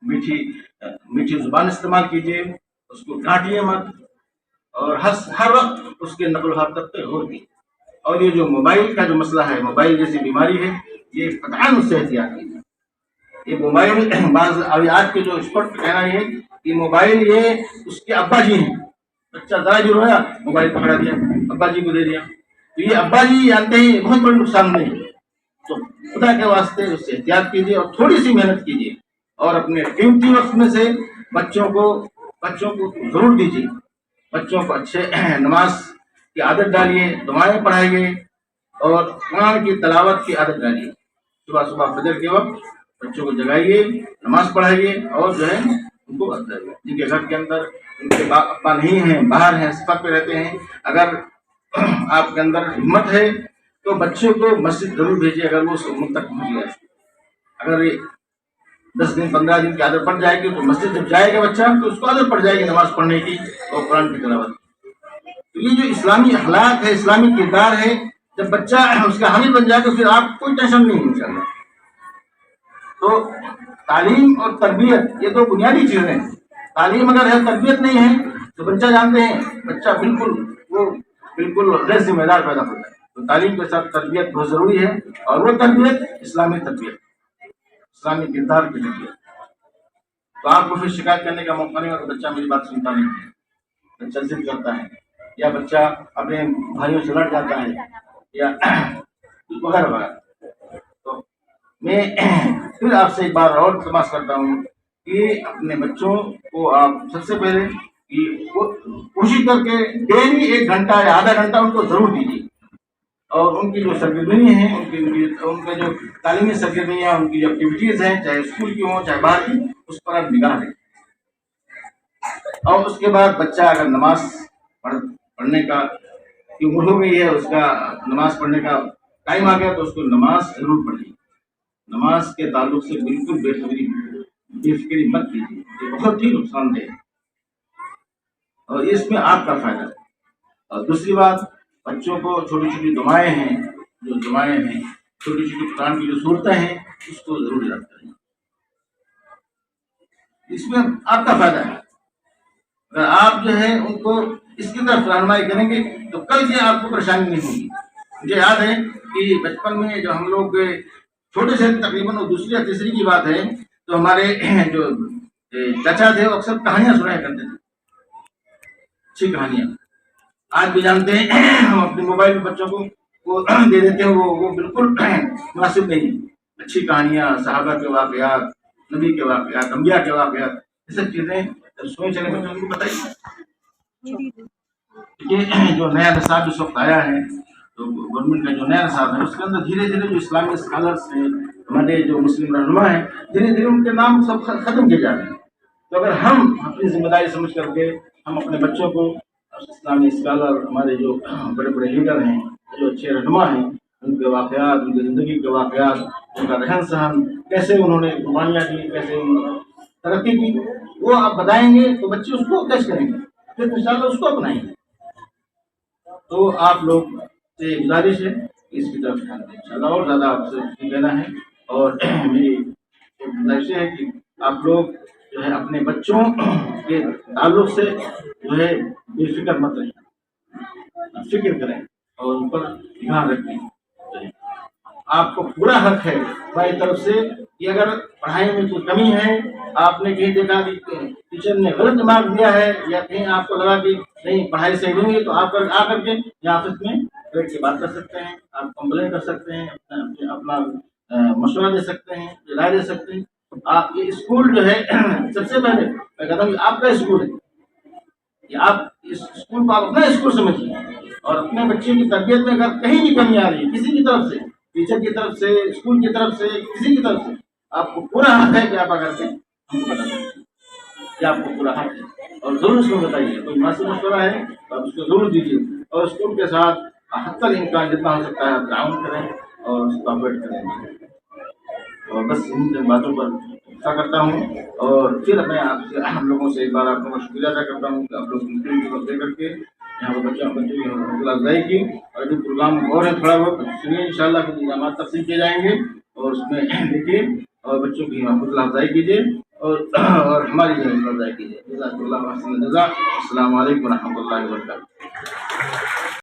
میٹھی زبان استعمال کیجیے، اس کو ڈانٹیے مت، اور ہر وقت اس کے نقل و حرکت پہ غور کیجیے. اور یہ جو موبائل کا جو مسئلہ ہے، موبائل جیسی بیماری ہے، یہ قطعاً اس سے احتیاط کیجیے. یہ موبائل ابھی آج کے جو ایکسپرٹ کا کہنا ہے کہ موبائل یہ اس کے ابا جی ہیں. بچہ ذرا جو رویا موبائل پکڑا دیا، ابا جی کو دے دیا، تو یہ ابا جی جانتے ہی بہت بڑا نقصان نہیں. تو خدا کے واسطے اس سے احتیاط کیجیے اور تھوڑی سی محنت کیجیے، اور اپنے قیمتی وقت میں سے بچوں کو ضرور دیجیے. بچوں کو اچھے نماز کی عادت ڈالیے، دعائیں پڑھائیے، اور قرآن کی تلاوت کی عادت ڈالیے. صبح فجر کے وقت بچوں کو جگائیے، نماز پڑھائیے اور جو ہے ان کو بتائیے. جن کے گھر کے اندر ان کے باپ ابا نہیں ہیں، باہر ہیں، سفر پہ رہتے ہیں، اگر آپ کے اندر ہمت ہے تو بچوں کو مسجد ضرور بھیجیے اگر وہ اس عمر تک پہنچ گیا. اگر یہ 10 دن 15 دن کی عادت پڑ جائے گی تو مسجد جب جائے گا بچہ تو اس کو عادت پڑ جائے گی نماز پڑھنے کی اور قرآن کی تلاوت کی. تو یہ جو اسلامی اخلاق ہے، اسلامی کردار ہے، جب بچہ اس کا حامل بن جائے تو پھر آپ کوئی ٹینشن نہیں انشاءاللہ. تو تعلیم اور تربیت یہ دو بنیادی چیزیں ہیں. تعلیم اگر ہے، تربیت نہیں ہے تو بچہ جانتے ہیں بچہ بالکل غیر ذمہ دار پیدا ہوتا ہے. تو تعلیم کے ساتھ تربیت بہت ضروری ہے، اور وہ تربیت اسلامی تربیت، اسلامی کردار کی تربیت. تو آپ کو پھر شکایت کرنے کا موقع نہیں ہوگا کہ بچہ میری بات سنتا نہیں ہے، بچہ ضد کرتا ہے، یا بچہ اپنے بھائیوں سے لڑ جاتا ہے، یا وغیرہ وغیرہ. تو میں پھر آپ سے ایک بار اور تماس کرتا ہوں کہ اپنے بچوں کو آپ سب سے پہلے کوشش کر کے ڈیلی 1 گھنٹہ یا آدھا گھنٹہ ان کو ضرور دیجیے، اور ان کی جو سرگرمیاں ہیں، ان کے جو تعلیمی سرگرمیاں، ان کی جو ایکٹیویٹیز ہیں، چاہے اسکول کی ہوں چاہے باہر کی، اس پر آپ نگاہ رکھیں. اور اس کے بعد بچہ اگر نماز پڑھنے کا کی عمر ہو گئی ہے، اس کا نماز پڑھنے کا ٹائم آ گیا، تو اس کو نماز ضرور پڑھیے. نماز کے تعلق سے بالکل بے فکری مت کیجیے، یہ بہت ہی نقصان دہ ہے اور اس میں آپ کا فائدہ ہے. اور دوسری بات، بچوں کو چھوٹی چھوٹی دعائیں ہیں، چھوٹی چھوٹی قرآن کی جو صورتیں ہیں، اس کو ضرور یاد کریں. اس میں آپ کا فائدہ ہے. اگر آپ جو ہے ان کو اس کی طرف رہنمائی کریں گے تو کل سے آپ کو پریشانی نہیں ہوگی. مجھے یاد ہے کہ بچپن میں جو ہم لوگ چھوٹے سے تقریباً دوسری یا تیسری کی بات ہے، تو ہمارے جو چچا تھے وہ اکثر کہانیاں سنایا کرتے تھے، اچھی کہانیاں. آج بھی جانتے ہیں ہم اپنے موبائل میں بچوں کو دے دیتے ہیں، وہ بالکل مناسب نہیں. اچھی کہانیاں، صحابہ کے واقعات، نبی کے واقعات، انبیاء کے واقعات، یہ سب چیزیں سوچ چلے بچوں کو بتائیے. یہ جو نیا نصاب اس وقت آیا ہے، تو گورنمنٹ کا جو نیا نصاب ہے، اس کے اندر دھیرے دھیرے جو اسلامی اسکالرس ہیں، ہمارے جو مسلم رہنما ہیں، دھیرے دھیرے ان کے نام سب ختم کیے جا رہے ہیں. تو اگر ہم اپنی ذمہ داری سمجھ کر کے ہم اپنے بچوں کو اسلامی اسکالر، ہمارے جو بڑے بڑے لیڈر ہیں، جو اچھے رہنما ہیں، ان کے واقعات، ان کی زندگی کے واقعات، ان کا رہن سہن، کیسے انہوں نے قربانیاں دی، کیسے انہوں نے ترقی کی، وہ آپ بتائیں گے تو بچے اس کو کیش کریں گے، پھر انشاءاللہ اس کو اپنائیں گے. تو آپ لوگ سے گزارش ہے اس کی طرف دھیان دیں. انشاءاللہ اور زیادہ آپ سے نہیں کہنا ہے، اور میری گزارش ہے کہ آپ لوگ جو ہے اپنے بچوں کے تعلق سے جو ہے بے فکر مت رہیں، فکر کریں اور ان پر دھیان رکھیں. آپ کو پورا حق ہے ہماری طرف سے کہ اگر پڑھائی میں کوئی کمی ہے، آپ نے کہیں دیکھا کہ ٹیچر نے غلط مارک دیا ہے، یا کہیں آپ کو لگا کہ نہیں پڑھائی صحیح نہیں ہے، تو آپ آ کر کے یہاں آفس میں بیٹھ کے بات کر سکتے ہیں، آپ کمپلین کر سکتے ہیں، اپنا مشورہ دے سکتے ہیں، رائے دے سکتے ہیں. آپ یہ اسکول جو ہے سب سے پہلے میں کہتا ہوں کہ آپ کا اسکول ہے، کہ آپ اس اسکول کو آپ اپنا اسکول سمجھیے، اور اپنے بچے کی تربیت میں اگر کہیں بھی کمی آ رہی ہے کسی کی طرف سے، ٹیچر کی طرف سے، اسکول کی طرف سے، کسی کی طرف سے، آپ کو پورا حق ہے کہ آپ اگر کے ہم کو بتا سکتے ہیں کہ آپ کو پورا حق ہے، اور ضرور اس کو بتائیے. کوئی مناسب مشورہ ہے تو آپ اس کو ضرور دیجیے، اور اسکول کے ساتھ حتی الامکان جتنا ہو سکتا ہے آپ تعاون کریں اور اس کو اپڈیٹ کریں. اور بس ان باتوں پر غصہ کرتا ہوں، اور پھر میں آپ سے ہم لوگوں سے ایک بار آپ کو شکریہ ادا کرتا ہوں کہ آپ لوگ دے کر کے یہاں پر بچوں کی حوصلہ افزائی کی. اور جو پروگرام اور ہے تھوڑا بہت سنیے، انشاءاللہ کچھ انعامات تقسیم کیے جائیں گے، اور اس میں دیکھیے اور بچوں کی حوصلہ افزائی کیجیے، اور ہماری جو حوصلہ افزائی کیجیے. جزاک اللہ خیر. السلام علیکم و رحمۃ اللہ وبرکاتہ.